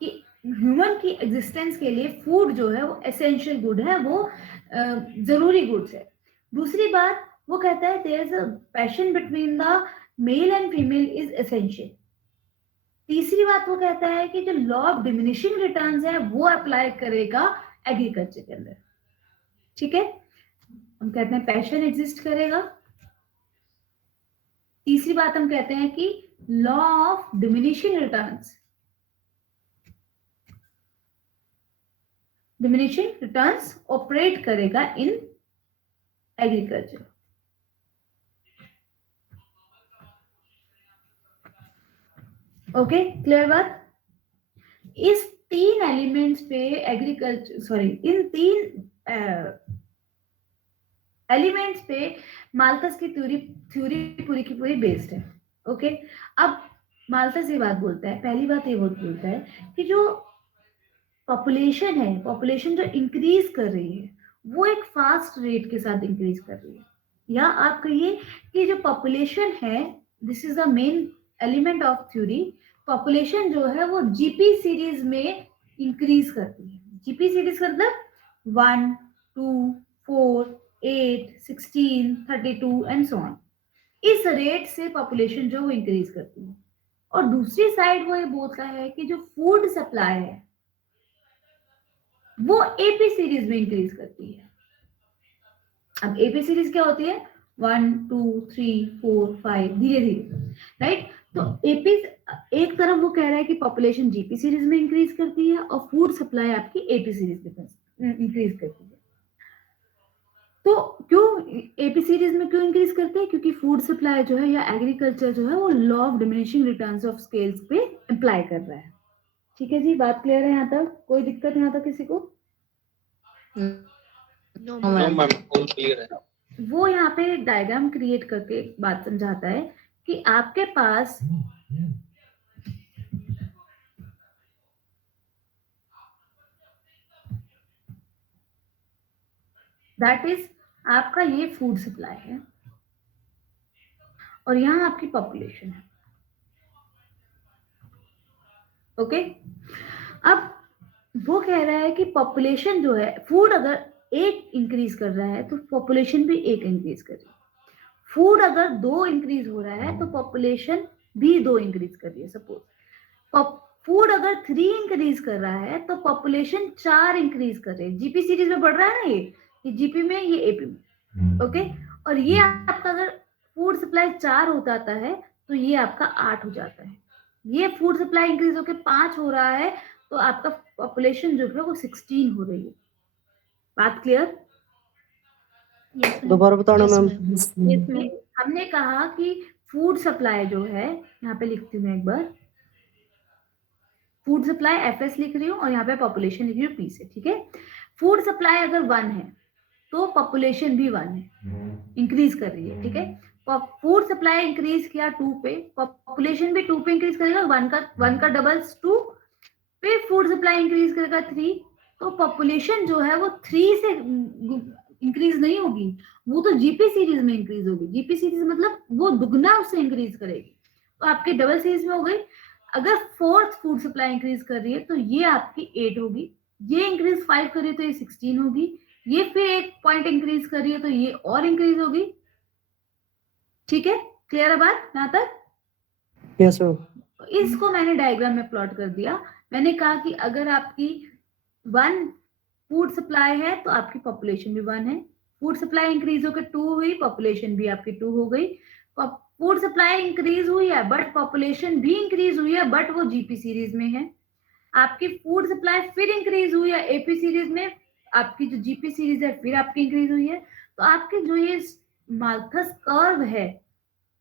कि ह्यूमन की एग्जिस्टेंस के लिए फूड जो है वो एसेंशियल गुड है, वो जरूरी गुड्स है। दूसरी बात वो कहता है there is a passion between the male and female is essential. तीसरी बात वो कहता है कि जो लॉ ऑफ डिमिनिशिंग रिटर्न्स है वो अप्लाई करेगा एग्रीकल्चर के अंदर, ठीक है? हम कहते हैं पैशन एग्जिस्ट करेगा। तीसरी बात हम कहते हैं कि law of diminishing returns, diminishing returns operate करेगा इन एग्रीकल्चर। ओके, क्लियर बात? इस तीन एलिमेंट्स पे एग्रीकल्चर, सॉरी, इन तीन एलिमेंट्स पे माल्थस की थ्योरी पूरी की पूरी बेस्ड है। ओके, अब माल्थस ये बात बोलता है, पहली बात ये बोलता है कि जो पॉपुलेशन है, पॉपुलेशन जो इंक्रीज कर रही है वो एक फास्ट रेट के साथ इंक्रीज कर रही है, या आप कहिए कि जो पॉपुलेशन है, this is the main element of theory, population जो है वो जीपी सीरीज में इंक्रीज करती है। जीपी सीरीज का मतलब 1, 2, 4, 8, 16, 32 एंड सो ऑन, इस रेट से पॉपुलेशन जो वो इंक्रीज करती है। और दूसरी साइड वो ये बोलता है कि जो फूड सप्लाई है वो एपी सीरीज में इंक्रीज करती है। अब एपी सीरीज क्या होती है? 1, 2, 3, 4, 5, धीरे धीरे, राइट? तो एपी, एक तरफ वो कह रहा है कि पॉपुलेशन जीपी सीरीज में इंक्रीज करती है और फूड सप्लाई आपकी एपी सीरीज में इंक्रीज करती है। तो क्यों एपी सीरीज में क्यों इंक्रीज करते हैं? क्योंकि फूड सप्लाई जो है या एग्रीकल्चर जो है वो law of diminishing returns of scales पे अप्लाई कर रहा है। ठीक है जी, बात क्लियर है यहाँ तक? कोई दिक्कत यहाँ तक किसी को? नो मैम, ऑल क्लियर है। वो यहाँ पे डायग्राम क्रिएट करके बात समझाता है कि आपके पास दैट इज आपका ये फूड सप्लाई है और यहाँ आपकी पॉपुलेशन है। ओके, अब वो कह रहा है कि पॉपुलेशन जो है, फूड अगर एक इंक्रीज कर रहा है तो पॉपुलेशन भी एक इंक्रीज कर रही है। फूड अगर 2 इंक्रीज हो रहा है तो पॉपुलेशन भी 2 इंक्रीज कर रही है। सपोज फूड अगर 3 इंक्रीज कर रहा है तो पॉपुलेशन 4 इंक्रीज कर रही है। जीपी सीरीज में बढ़ रहा है ना, ये जीपी में, ये एपी में। ओके, और ये आपका अगर फूड सप्लाई 4 हो जाता है तो ये आपका 8 हो जाता है। ये फूड सप्लाई इंक्रीज होकर 5 हो रहा है तो आपका पॉपुलेशन जो है वो 16 हो रही है। बात क्लियर? दोबारा बताना मैम। हमने कहा कि फूड सप्लाई जो है, यहाँ पे लिखती हूँ मैं एक बार, फूड सप्लाई एफएस लिख रही हूँ और यहाँ पे पॉपुलेशन लिख रही हूँ पी से, ठीक है? फूड सप्लाई अगर 1 है तो पॉपुलेशन भी 1 है, इंक्रीज कर रही है, ठीक है? फूड सप्लाई इंक्रीज किया 2 पे, पॉपुलेशन भी 2 पे इंक्रीज करेगा, 1 का डबल्स 2, फिर फूड सप्लाई इंक्रीज करेगा 3, तो पॉपुलेशन जो है वो 3 से इंक्रीज नहीं होगी, वो तो जीपी सीरीज में इंक्रीज होगी। जीपी सीरीज मतलब वो दुगना उससे इंक्रीज करेगी, तो आपके डबल सीरीज में हो गई। अगर फोर्थ फूड सप्लाई इंक्रीज कर रही है तो ये आपकी 8 होगी, ये इंक्रीज 5 कर रही है तो ये 16 होगी, ये फिर एक पॉइंट इंक्रीज कर रही है तो ये और इंक्रीज होगी। ठीक है, क्लियर है बात यहाँ तक? Yes ma'am. इसको मैंने डायग्राम में प्लॉट कर दिया। मैंने कहा कि अगर आपकी 1 फूड सप्लाई है तो आपकी पॉपुलेशन भी 1 है, फूड सप्लाई इंक्रीज होकर 2 हुई, पॉपुलेशन भी आपकी 2 हो गई। फूड सप्लाई इंक्रीज हुई है बट पॉपुलेशन भी इंक्रीज हुई है, बट वो जीपी सीरीज में है। आपकी फूड सप्लाई फिर इंक्रीज हुई है एपी सीरीज में, आपकी जो जीपी सीरीज है फिर आपकी इंक्रीज हुई है। तो आपकी जो ये माल्थस कर्व है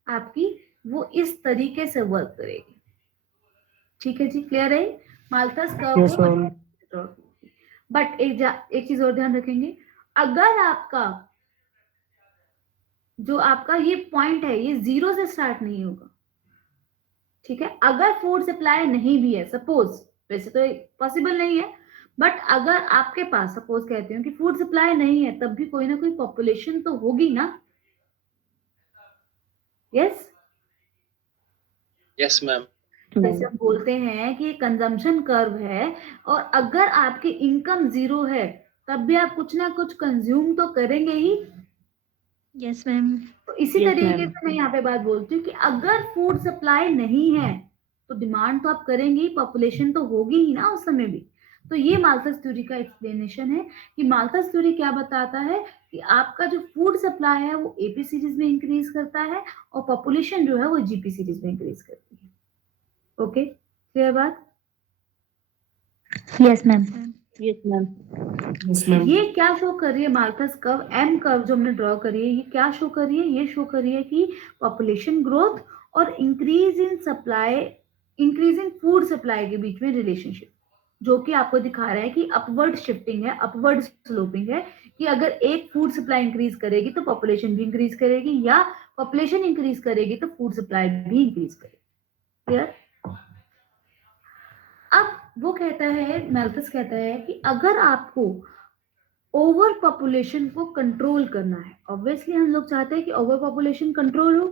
आपकी, वो इस तरीके से वर्क करेगी। ठीक है जी, क्लियर है Malthus yes ma'am. Curve. But एक चीज और ध्यान रखेंगे, अगर आपका जो आपका ये पॉइंट है ये 0 से स्टार्ट नहीं होगा। ठीक है, अगर फूड सप्लाई नहीं भी है, सपोज, वैसे तो पॉसिबल नहीं है, बट अगर आपके पास सपोज कहते हो कि फूड सप्लाई नहीं है, तब भी कोई ना कोई पॉपुलेशन तो होगी ना। Yes, yes ma'am. जैसे हम बोलते हैं कि कंजम्पशन कर्व है, और अगर आपकी इनकम 0 है तब भी आप कुछ ना कुछ कंज्यूम तो करेंगे ही। Yes ma'am. तो इसी Yes, तरीके ma'am. से मैं यहाँ पे बात बोलती हूँ कि अगर फूड सप्लाई नहीं है तो डिमांड तो आप करेंगे ही, पॉपुलेशन तो होगी ही ना उस समय भी। तो ये माल्थस थ्योरी का एक्सप्लेनेशन है कि माल्थस थ्योरी क्या बताता है कि आपका जो फूड सप्लाई है वो एपी सीरीज में इंक्रीज करता है और पॉपुलेशन जो है वो जीपी सीरीज में इंक्रीज करती है। ओके, क्लियर बात? Yes ma'am. Yes ma'am. ये क्या शो कर रही है माल्थस कर्व, एम कर्व जो हमने ड्रॉ करी है, ये क्या शो कर रही है? ये शो कर रही है कि पॉपुलेशन ग्रोथ और increase in supply, increase in food supply के बीच में रिलेशनशिप, जो कि आपको दिखा रहा है कि अपवर्ड शिफ्टिंग है, अपवर्ड स्लोपिंग है, कि अगर एक फूड सप्लाई इंक्रीज करेगी तो पॉपुलेशन भी इंक्रीज करेगी, या पॉपुलेशन इंक्रीज करेगी तो फूड सप्लाई भी इंक्रीज करेगी। क्लियर? अब वो कहता है, माल्थस कहता है कि अगर आपको ओवर पॉपुलेशन को कंट्रोल करना है, ऑब्वियसली हम लोग चाहते हैं कि ओवर पॉपुलेशन कंट्रोल हो,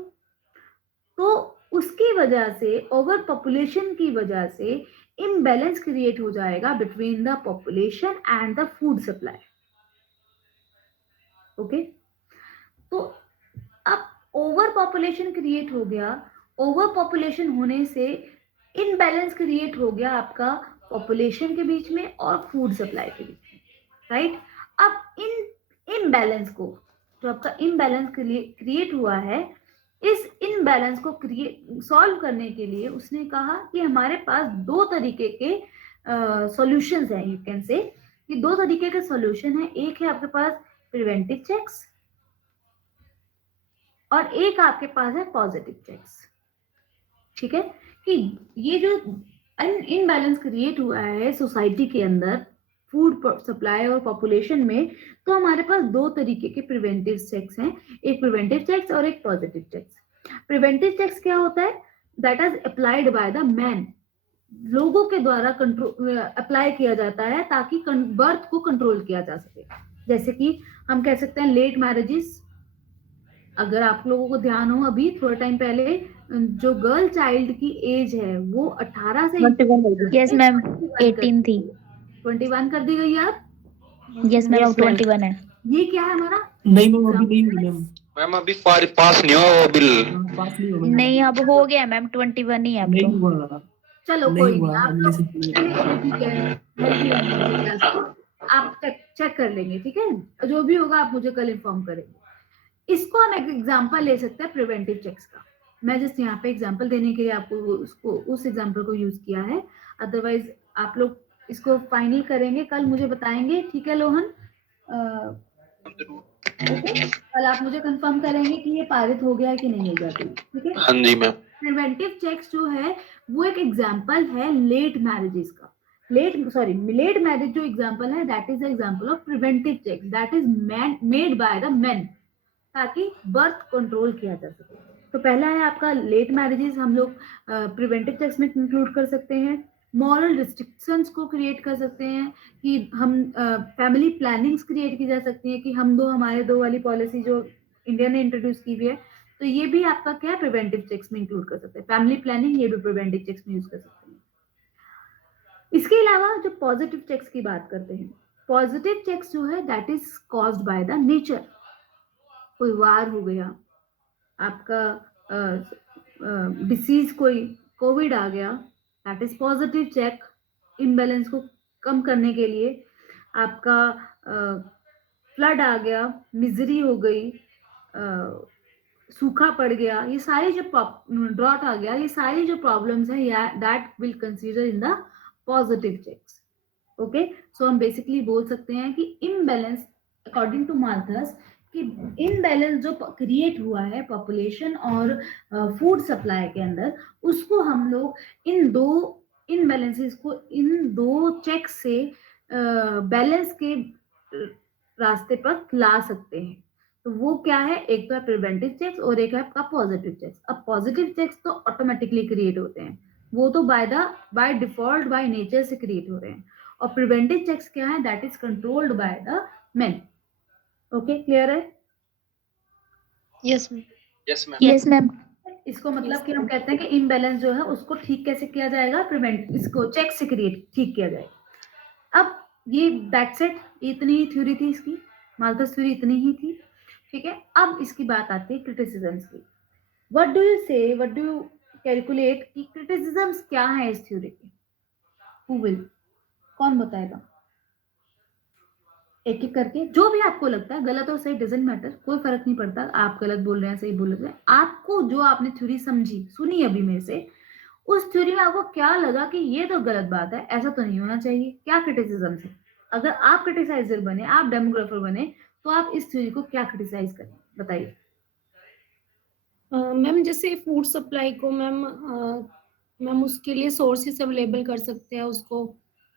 तो उसकी वजह से, ओवर पॉपुलेशन की वजह से इम्बैलेंस क्रिएट हो जाएगा between the population and the food supply. Okay, तो अब ओवर पॉपुलेशन क्रिएट हो गया, ओवर पॉपुलेशन होने से इनबैलेंस क्रिएट हो गया आपका पॉपुलेशन के बीच में और फूड सप्लाई के बीच में, राइट? अब इन इम्बैलेंस को, जो आपका इम्बैलेंस क्रिएट हुआ है, इस इनबैलेंस को सॉल्व करने के लिए उसने कहा कि हमारे पास 2 तरीके के सॉल्यूशंस हैं। यू कैन से कि 2 तरीके के सॉल्यूशन है, एक है आपके पास प्रिवेंटिव चेक्स और एक आपके पास है पॉजिटिव चेक्स। ठीक है, कि ये जो इनबैलेंस क्रिएट हुआ है सोसाइटी के अंदर फूड सप्लाई और पॉपुलेशन में, तो हमारे पास 2 तरीके के प्रिवेंटिव चेक्स हैं, एक प्रिवेंटिव चेक्स और एक पॉजिटिव चेक्स। प्रिवेंटिव चेक्स क्या होता है? That is applied by the man, लोगों के द्वारा कंट्रोल अप्लाई किया जाता है ताकि बर्थ को कंट्रोल किया जा सके। जैसे कि हम कह सकते हैं लेट मैरिजेस, अगर आप लोगों को ध्यान हो, अभी थोड़ा टाइम पहले जो गर्ल चाइल्ड की एज है वो 18 से, यस मैम, 18 थी। 21 कर दी गई यार। यस मैम, 21 है। ये क्या है हमारा? नहीं मैम, अभी नहीं हुई मैम। मैम अभी पास नहीं हुआ वो बिल। पास नहीं हुआ मैम। नहीं, अब हो गया मैम, 21 ही है अब नहीं तो। हुआ। चलो नहीं कोई हुआ, नहीं, आप अगले लोग से ठीक है, healthy होंगे, आप चेक कर लेंगे। ठीक है, जो भी होगा आप मुझे कल इन्फॉर्म करेंगे। इसको हम एक एग्जांपल ले सकते हैं प्रिवेंटिव चेक्स का। मैं जस्ट यहाँ पे एग्जांपल देने के लिए आपको उसको उस एग्जांपल को यूज किया है, अदरवाइज आप लोग इसको फाइनल करेंगे कल, मुझे बताएंगे। ठीक है लोहन, कल आप मुझे कंफर्म करेंगे कि ये पारित हो गया है कि नहीं हो गया। ठीक है, हाँ जी मैम। प्रिवेंटिव चेक्स जो है वो एक एग्जांपल है लेट मैरिजेस का। लेट मैरिज जो एग्जांपल है, that is the example of preventive checks that is made by the men, ताकि बर्थ कंट्रोल किया जा सके। तो पहला है आपका लेट मैरिजेस, हम लोग प्रिवेंटिव चेक्स में इंक्लूड कर सकते हैं। मॉरल रिस्ट्रिक्शंस को क्रिएट कर सकते हैं कि हम फैमिली प्लानिंग्स क्रिएट की जा सकती है कि हम दो, हमारे दो वाली पॉलिसी जो इंडिया ने इंट्रोड्यूस की हुई है, तो ये भी आपका क्या है, प्रिवेंटिव चेक्स में इंक्लूड कर सकते हैं। फैमिली प्लानिंग ये भी प्रिवेंटिव चेक्स में यूज कर सकते हैं। इसके अलावा जो पॉजिटिव चेक्स की बात करते हैं, पॉजिटिव चेक्स जो है that is caused by the nature. कोई वार हो गया, आपका डिसीज, कोई कोविड आ गया, that is positive check, imbalance को कम करने के लिए। आपका फ्लड आ गया, मिजरी हो गई, सूखा पड़ गया, ये सारी जो ड्रॉट आ गया, ये सारी जो प्रॉब्लम्स है that will consider in the positive checks. Okay, so हम बेसिकली बोल सकते हैं कि इम्बैलेंस, अकॉर्डिंग टू माल्थस, कि इनबैलेंस जो क्रिएट हुआ है पॉपुलेशन और फूड सप्लाई के अंदर, उसको हम लोग इन दो इनबैलेंसेस को इन दो चेक से बैलेंस के रास्ते पर ला सकते हैं। तो वो क्या है, एक तो है प्रिवेंटिव चेक्स और एक है आपका पॉजिटिव चेक्स। अब पॉजिटिव चेक्स तो ऑटोमेटिकली क्रिएट होते हैं, वो तो बाय डिफॉल्ट बाय नेचर से क्रिएट हो रहे हैं। और प्रिवेंटिव चेक्स क्या है, that is controlled by the men. Okay, clear है? Yes ma'am. Yes ma'am. Yes ma'am. इसको मतलब कि हम कहते हैं कि इम्बैलेंस जो है उसको ठीक कैसे किया जाएगा, प्रिवेंट, इसको चेक से क्रिएट ठीक किया जाएगा। अब ये दैट्स इट, इतनी ही थ्योरी थी इसकी, माल्थस थ्योरी इतनी ही थी, ठीक है। अब इसकी बात आती है क्रिटिसिज्म्स की। व्हाट डू यू से, व्हाट डू यू कैलकुलेट कि क्रिटिसिज्म्स क्या है इस थ्योरी के? हु विल, कौन बताएगा? एक एक करके, जो भी आपको लगता है, गलत और सही डजंट मैटर, कोई फर्क नहीं पड़ता, आप गलत बोल रहे हैं सही बोल रहे हैं, आपको जो आपने थ्योरी समझी, सुनी अभी मेरे से, उस थ्योरी में आपको क्या लगा कि ये तो गलत बात है, ऐसा तो नहीं होना चाहिए, क्या क्रिटिसिज्म है? अगर आप क्रिटिसाइजर बने, आप डेमोग्राफर बने, तो आप इस थ्योरी को क्या क्रिटिसाइज करें, बताइए। मैम जैसे फूड सप्लाई को मैम उसके लिए सोर्सेस अवेलेबल कर सकते हैं उसको,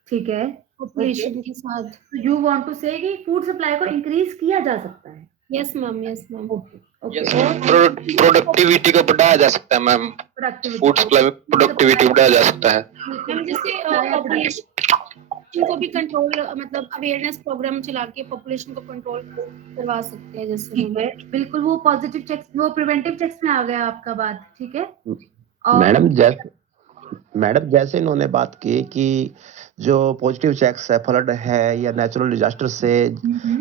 ठीक है, पॉपुलेशन के साथ। यू वांट टू से कि फूड सप्लाई को इंक्रीज किया जा सकता है। Yes ma'am, yes ma'am. Okay okay, yes ma'am, productivity को बढ़ाया जा सकता है मैम, फूड सप्लाई में प्रोडक्टिविटी बढ़ाया जा सकता है। मैम जैसे पॉपुलेशन को भी कंट्रोल, मतलब अवेयरनेस प्रोग्राम चला के पॉपुलेशन को कंट्रोल करवा सकते हैं जैसे। ठीक है, बिल्कुल, वो पॉजिटिव चेक्स, वो प्रिवेंटिव चेक्स में आ गया आपका बात, ठीक है। मैडम जैसे इन्होंने बात की कि जो पॉजिटिव चेक्स है, फ्लड है या नेचुरल डिजास्टर से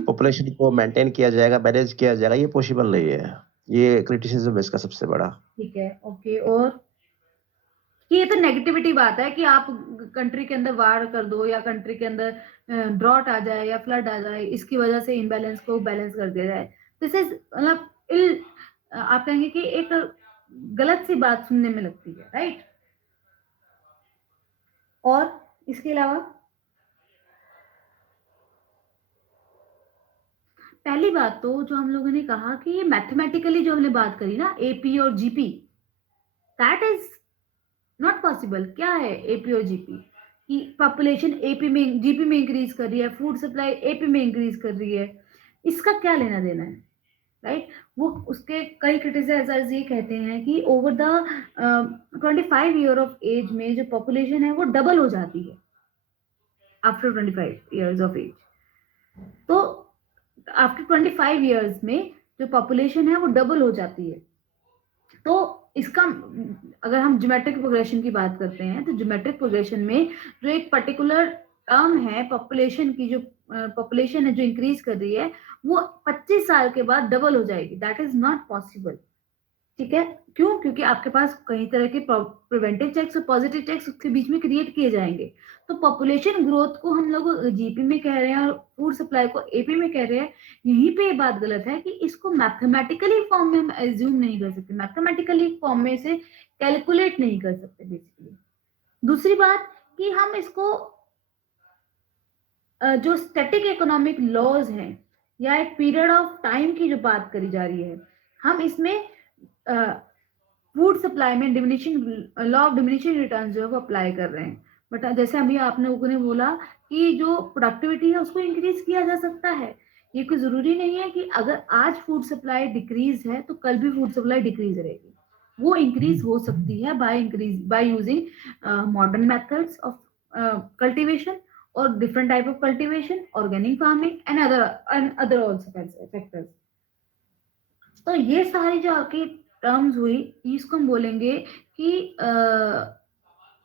पॉपुलेशन को मेंटेन किया जाएगा, मैनेज किया जाएगा, ये पॉसिबल नहीं है, ये क्रिटिसिज्म है इसका सबसे बड़ा। ठीक है, ओके, और कि ये तो नेगेटिविटी बात है कि आप कंट्री के अंदर वार कर दो या कंट्री के अंदर ड्रॉट आ जाए या फ्लड आ जाए, इसकी वजह से इनबैलेंस को बैलेंस कर दिया जाए, दिस इज मतलब आप कहेंगे कि एक गलत सी बात सुनने में लगती है, राइट। और इसके अलावा पहली बात तो जो हम लोगों ने कहा कि ये मैथमेटिकली जो हमने बात करी ना, एपी और GP, that is not possible. क्या है एपी और जीपी? कि पॉपुलेशन एपी में, जीपी में इंक्रीज कर रही है, फूड सप्लाई एपी में इंक्रीज कर रही है, इसका क्या लेना देना है, राइट। वो उसके कई क्रिटिसाइजर्स ये कहते हैं कि over the 25 year of age में जो पॉपुलेशन है वो डबल हो जाती है आफ्टर 25 ईयर्स ऑफ एज। तो आफ्टर 25 ईयर्स में जो पॉपुलेशन है वो डबल हो जाती है। तो इसका अगर हम ज्योमेट्रिक प्रोग्रेशन की बात करते हैं, तो ज्योमेट्रिक प्रोग्रेशन में जो एक पर्टिकुलर टर्म है पॉपुलेशन की, जो पॉपुलेशन है जो इंक्रीज कर रही है, वो 25 साल के बाद डबल हो जाएगी, दैट इज नॉट पॉसिबल, ठीक है। क्यों? क्योंकि आपके पास कई तरह के प्रिवेंटिव चेक्स और पॉजिटिव चेक्स उसके बीच में क्रिएट किए जाएंगे। तो पॉपुलेशन ग्रोथ को हम लोग जीपी में कह रहे हैं और फूड सप्लाई को एपी में कह रहे हैं, यहीं पे ये बात गलत है कि इसको मैथमेटिकली फॉर्म में हम एज्यूम नहीं कर सकते, मैथमेटिकली फॉर्म में से कैलकुलेट नहीं कर सकते बेसिकली। दूसरी बात कि हम इसको जो स्टैटिक इकोनॉमिक लॉज हैं या एक पीरियड ऑफ टाइम की जो बात करी जा रही है, हम इसमें फूड सप्लाई में diminishing law of diminishing returns जो है वो अप्लाई कर रहे हैं। बट जैसे अभी आपने लोगों ने बोला कि जो प्रोडक्टिविटी है उसको इंक्रीज किया जा सकता है, ये कोई जरूरी नहीं है कि अगर आज फूड सप्लाई डिक्रीज है तो कल भी फूड सप्लाई डिक्रीज रहेगी, वो इंक्रीज हो सकती है by using modern methods of cultivation और different type of cultivation, organic farming and other also factors. तो ये सारी जो आपकी टर्म्स हुई, इसको हम बोलेंगे कि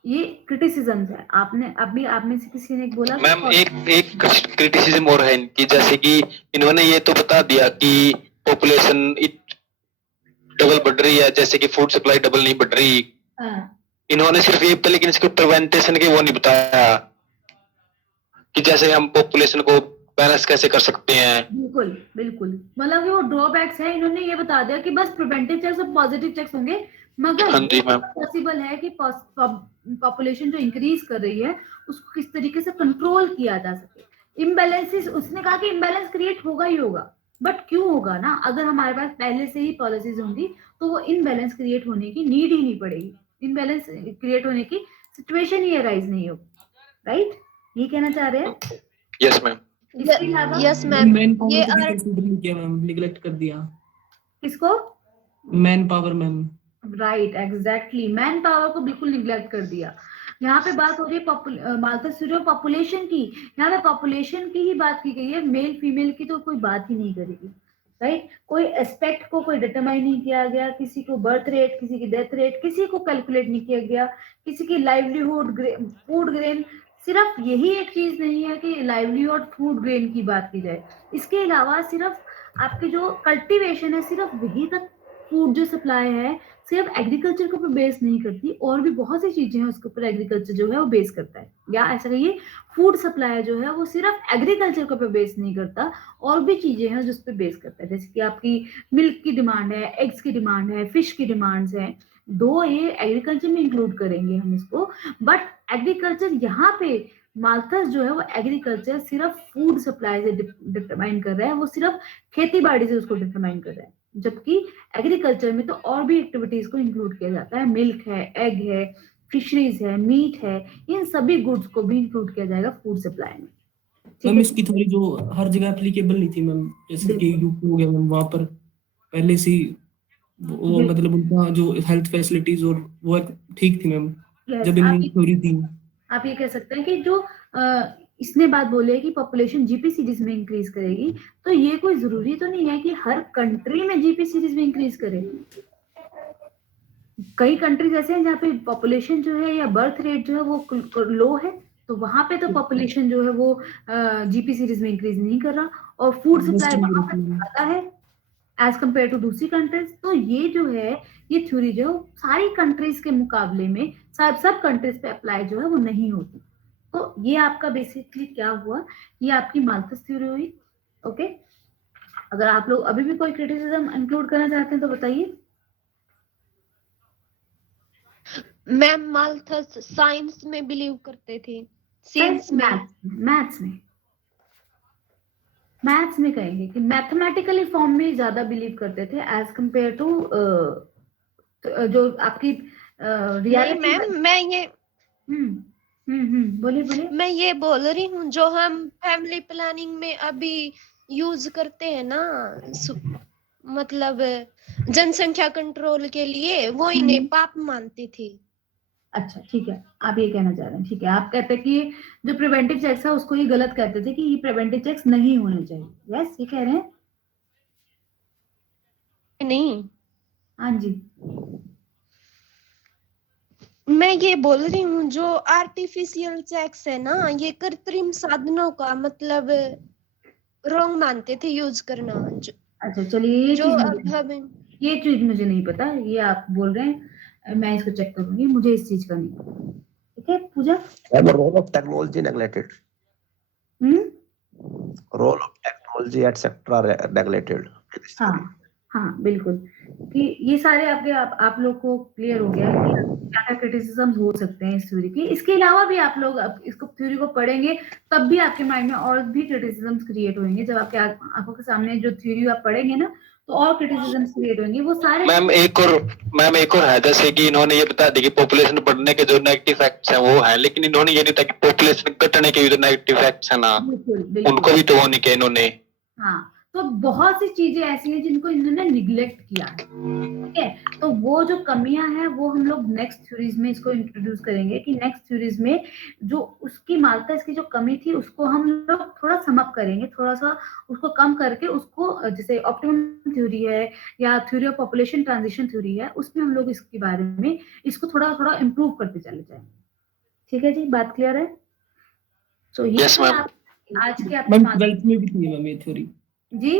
ये क्रिटिसिज्म है। आप में से किसी ने बोला मैम एक क्रिटिसिज्म और है इनकी, जैसे कि इन्होंने ये तो बता दिया कि पॉपुलेशन डबल बढ़ रही है, जैसे कि फूड सप्लाई डबल नहीं बढ़ रही। इन्होंने सिर्फ ये बताया, लेकिन इसको प्रिवेंटेशन के वो नहीं बताया कि जैसे हम पॉपुलेशन को बैलेंस कैसे कर सकते हैं। बिल्कुल बिल्कुल, मतलब कि वो ड्रॉबैक्स है, इन्होंने ये बता दिया कि बस प्रिवेंटिव चेक्स और पॉजिटिव चेक्स होंगे, मगर हाँ जी मैम। पॉसिबल है कि पॉपुलेशन जो इंक्रीज कर रही है उसको किस तरीके से कंट्रोल किया जा सके। इम्बैलेंसेस, उसने कहा कि इम्बैलेंस क्रिएट होगा ही होगा, बट क्यों होगा ना, अगर हमारे पास पहले से ही पॉलिसीज होंगी तो वो इम्बैलेंस क्रिएट होने की नीड ही नहीं पड़ेगी, इम्बैलेंस क्रिएट होने की सिचुएशन ही अराइज नहीं होगी, राइट? ये कहना चाह रहे हैं? Yes ma'am. इसके अलावा यस मैम, मैन ये पावर को भी कंसीडर नहीं किया मैम, निगलेक्ट कर दिया किसको? Man power ma'am. Right, exactly, man power को बिल्कुल निगलेक्ट कर दिया। यहाँ पे बात हो रही है माल्थस थ्योरी ऑफ पॉपुलेशन की, यहाँ पे पॉपुलेशन की ही बात की गई है, मेल फीमेल की तो कोई बात ही नहीं करेगी, राइट? कोई एस्पेक्ट को कोई डिटरमाइन नहीं किया गया, किसी को बर्थ रेट, किसी की डेथ रेट, किसी को कैलकुलेट नहीं किया गया, किसी की लाइवलीहुड, फूड ग्रेन, सिर्फ यही एक चीज नहीं है कि लाइवलीहुड फूड ग्रेन की बात की जाए, इसके अलावा सिर्फ आपकी जो कल्टीवेशन है, सिर्फ वही तक फूड जो सप्लाई है सिर्फ एग्रीकल्चर के ऊपर बेस नहीं करती, और भी बहुत सी चीजें हैं उसके ऊपर एग्रीकल्चर जो है वो बेस करता है, या ऐसा कहिए फूड सप्लाई जो है वो सिर्फ एग्रीकल्चर के ऊपर बेस नहीं करता, और भी चीजें हैं जिस पे बेस करता है, जैसे कि आपकी मिल्क की डिमांड है, एग्स की डिमांड है, फिश की डिमांड्स है, दो ये एग्रीकल्चर में इंक्लूड करेंगे हम इसको, बट एग्रीकल्चर यहाँ पे माल्थस जो है वो एग्रीकल्चर सिर्फ फूड सप्लाई से डिटरमाइन कर रहा है, वो सिर्फ खेती बाड़ी से उसको डिटरमाइन कर रहा है, जबकि एग्रीकल्चर में तो और भी एक्टिविटीज को इंक्लूड किया जाता है, मिल्क है, एग है, फिशरीज है, मीट है, इन सभी गुड्स को भी इंक्लूड किया जाएगा फूड सप्लाई में। मैम इसकी थोड़ी जो हर जगह एप्लीकेबल नहीं थी मैम, जैसे कि यूपी हो गया मैम, वहाँ पर पहले से वो मतलब उनका जो हेल्थ फैसिलिटीज और वो ठीक थी मैम, जब इन्होंने थ्योरी दी। आप ये कह सकते हैं कि जो इसने बात बोली है कि पॉपुलेशन जीपी सीरीज में इंक्रीज करेगी, तो ये कोई जरूरी तो नहीं है कि हर कंट्री में जीपी सीरीज में इंक्रीज करे। कई कंट्रीज ऐसे हैं जहाँ पे पॉपुलेशन जो है या बर्थ रेट जो है वो लो है, तो वहां पे तो पॉपुलेशन जो है वो जीपी सीरीज में इंक्रीज नहीं कर रहा, और फूड सप्लाई वहां पे ज्यादा है एज कम्पेयर टू दूसरी कंट्रीज। तो ये जो है ये थ्योरी जो सारी कंट्रीज के मुकाबले में सब कंट्रीज पे अप्लाई जो है वो नहीं होती। तो ये आपका बेसिकली क्या हुआ, ये आपकी माल्थस थ्योरी हुई। ओके, अगर आप लोग अभी भी कोई क्रिटिसिज्म इंक्लूड करना चाहते हैं तो बताइए। मैम माल्थस साइंस में बिलीव करते थे, साइंस में, मैथ्स में कहेंगे कि मैथमेटिकली फॉर्म में ज्यादा बिलीव करते थे एज कंपेयर टू जो आपकी रियलिटी। मैम मैं ये बोलिए मैं ये बोल रही हूँ जो हम फैमिली प्लानिंग में अभी यूज करते हैं ना, मतलब जनसंख्या कंट्रोल के लिए, वो इन्हें पाप मानती थी। अच्छा ठीक है, आप ये कहना चाह रहे हैं, ठीक है, आप कहते हैं कि जो प्रिवेंटिव चेक्स है उसको ये गलत कहते थे कि ये प्रिवेंटिव चेक्स नहीं होने चाहिए। यस, ये कह रहे हैं? नहीं, हाँ जी, मैं ये बोल रही हूँ जो आर्टिफिशियल चेक्स है ना, ये कृत्रिम साधनों का मतलब रॉन्ग मानते थे यूज करना। अच्छा चलिए, ये चीज मुझे नहीं पता, ये आप बोल रहे हैं, मैं इसको चेक करूंगी, मुझे इस चीज का नहीं पता। ठीक है Puja, role of technology neglected, role of technology etcetera neglected. हाँ बिल्कुल, कि ये सारे आपके आप लोग को क्लियर हो गया है कि क्या क्रिटिसिज्म हो सकते हैं इस थ्योरी की। इसके अलावा भी आप लोग इसको थ्योरी को पढ़ेंगे तब भी आपके माइंड में और भी क्रिटिसिज्म क्रिएट होंगे। जब आपके आंखों के सामने जो थ्योरी आप पढ़ेंगे ना, तो और क्रिटिसिज्म क्रिएट होंगे, वो सारे। मैम एक और है, जैसे कि इन्होंने ये बता दिया कि पॉपुलेशन बढ़ने के जो नेगेटिव इफेक्ट्स हैं वो है, लेकिन इन्होंने ये नहीं था कि पॉपुलेशन घटने के भी जो नेगेटिव इफेक्ट्स हैं ना, उनको भी तो वो नहीं किया इन्होंने। हाँ, तो बहुत सी चीजें ऐसी हैं जिनको इन्होंने निग्लेक्ट किया है, ठीक है। तो वो जो कमियां हैं वो हम लोग नेक्स्ट थ्योरीज में इसको इंट्रोड्यूस करेंगे कि नेक्स्ट थ्योरीज में जो उसकी माल्थस की जो कमी थी उसको हम लोग थोड़ा सम अप करेंगे, थोड़ा सा उसको कम करके उसको जैसे ऑप्टिमम थ्योरी है या theory of population transition theory है, उसमें हम लोग इसके बारे में इसको थोड़ा थोड़ा इम्प्रूव करते चले जाएंगे। ठीक है जी, बात क्लियर है? तो ये Yes, ma'am. आज के मैम आपके 12th में भी थी मैम ये थ्योरी। जी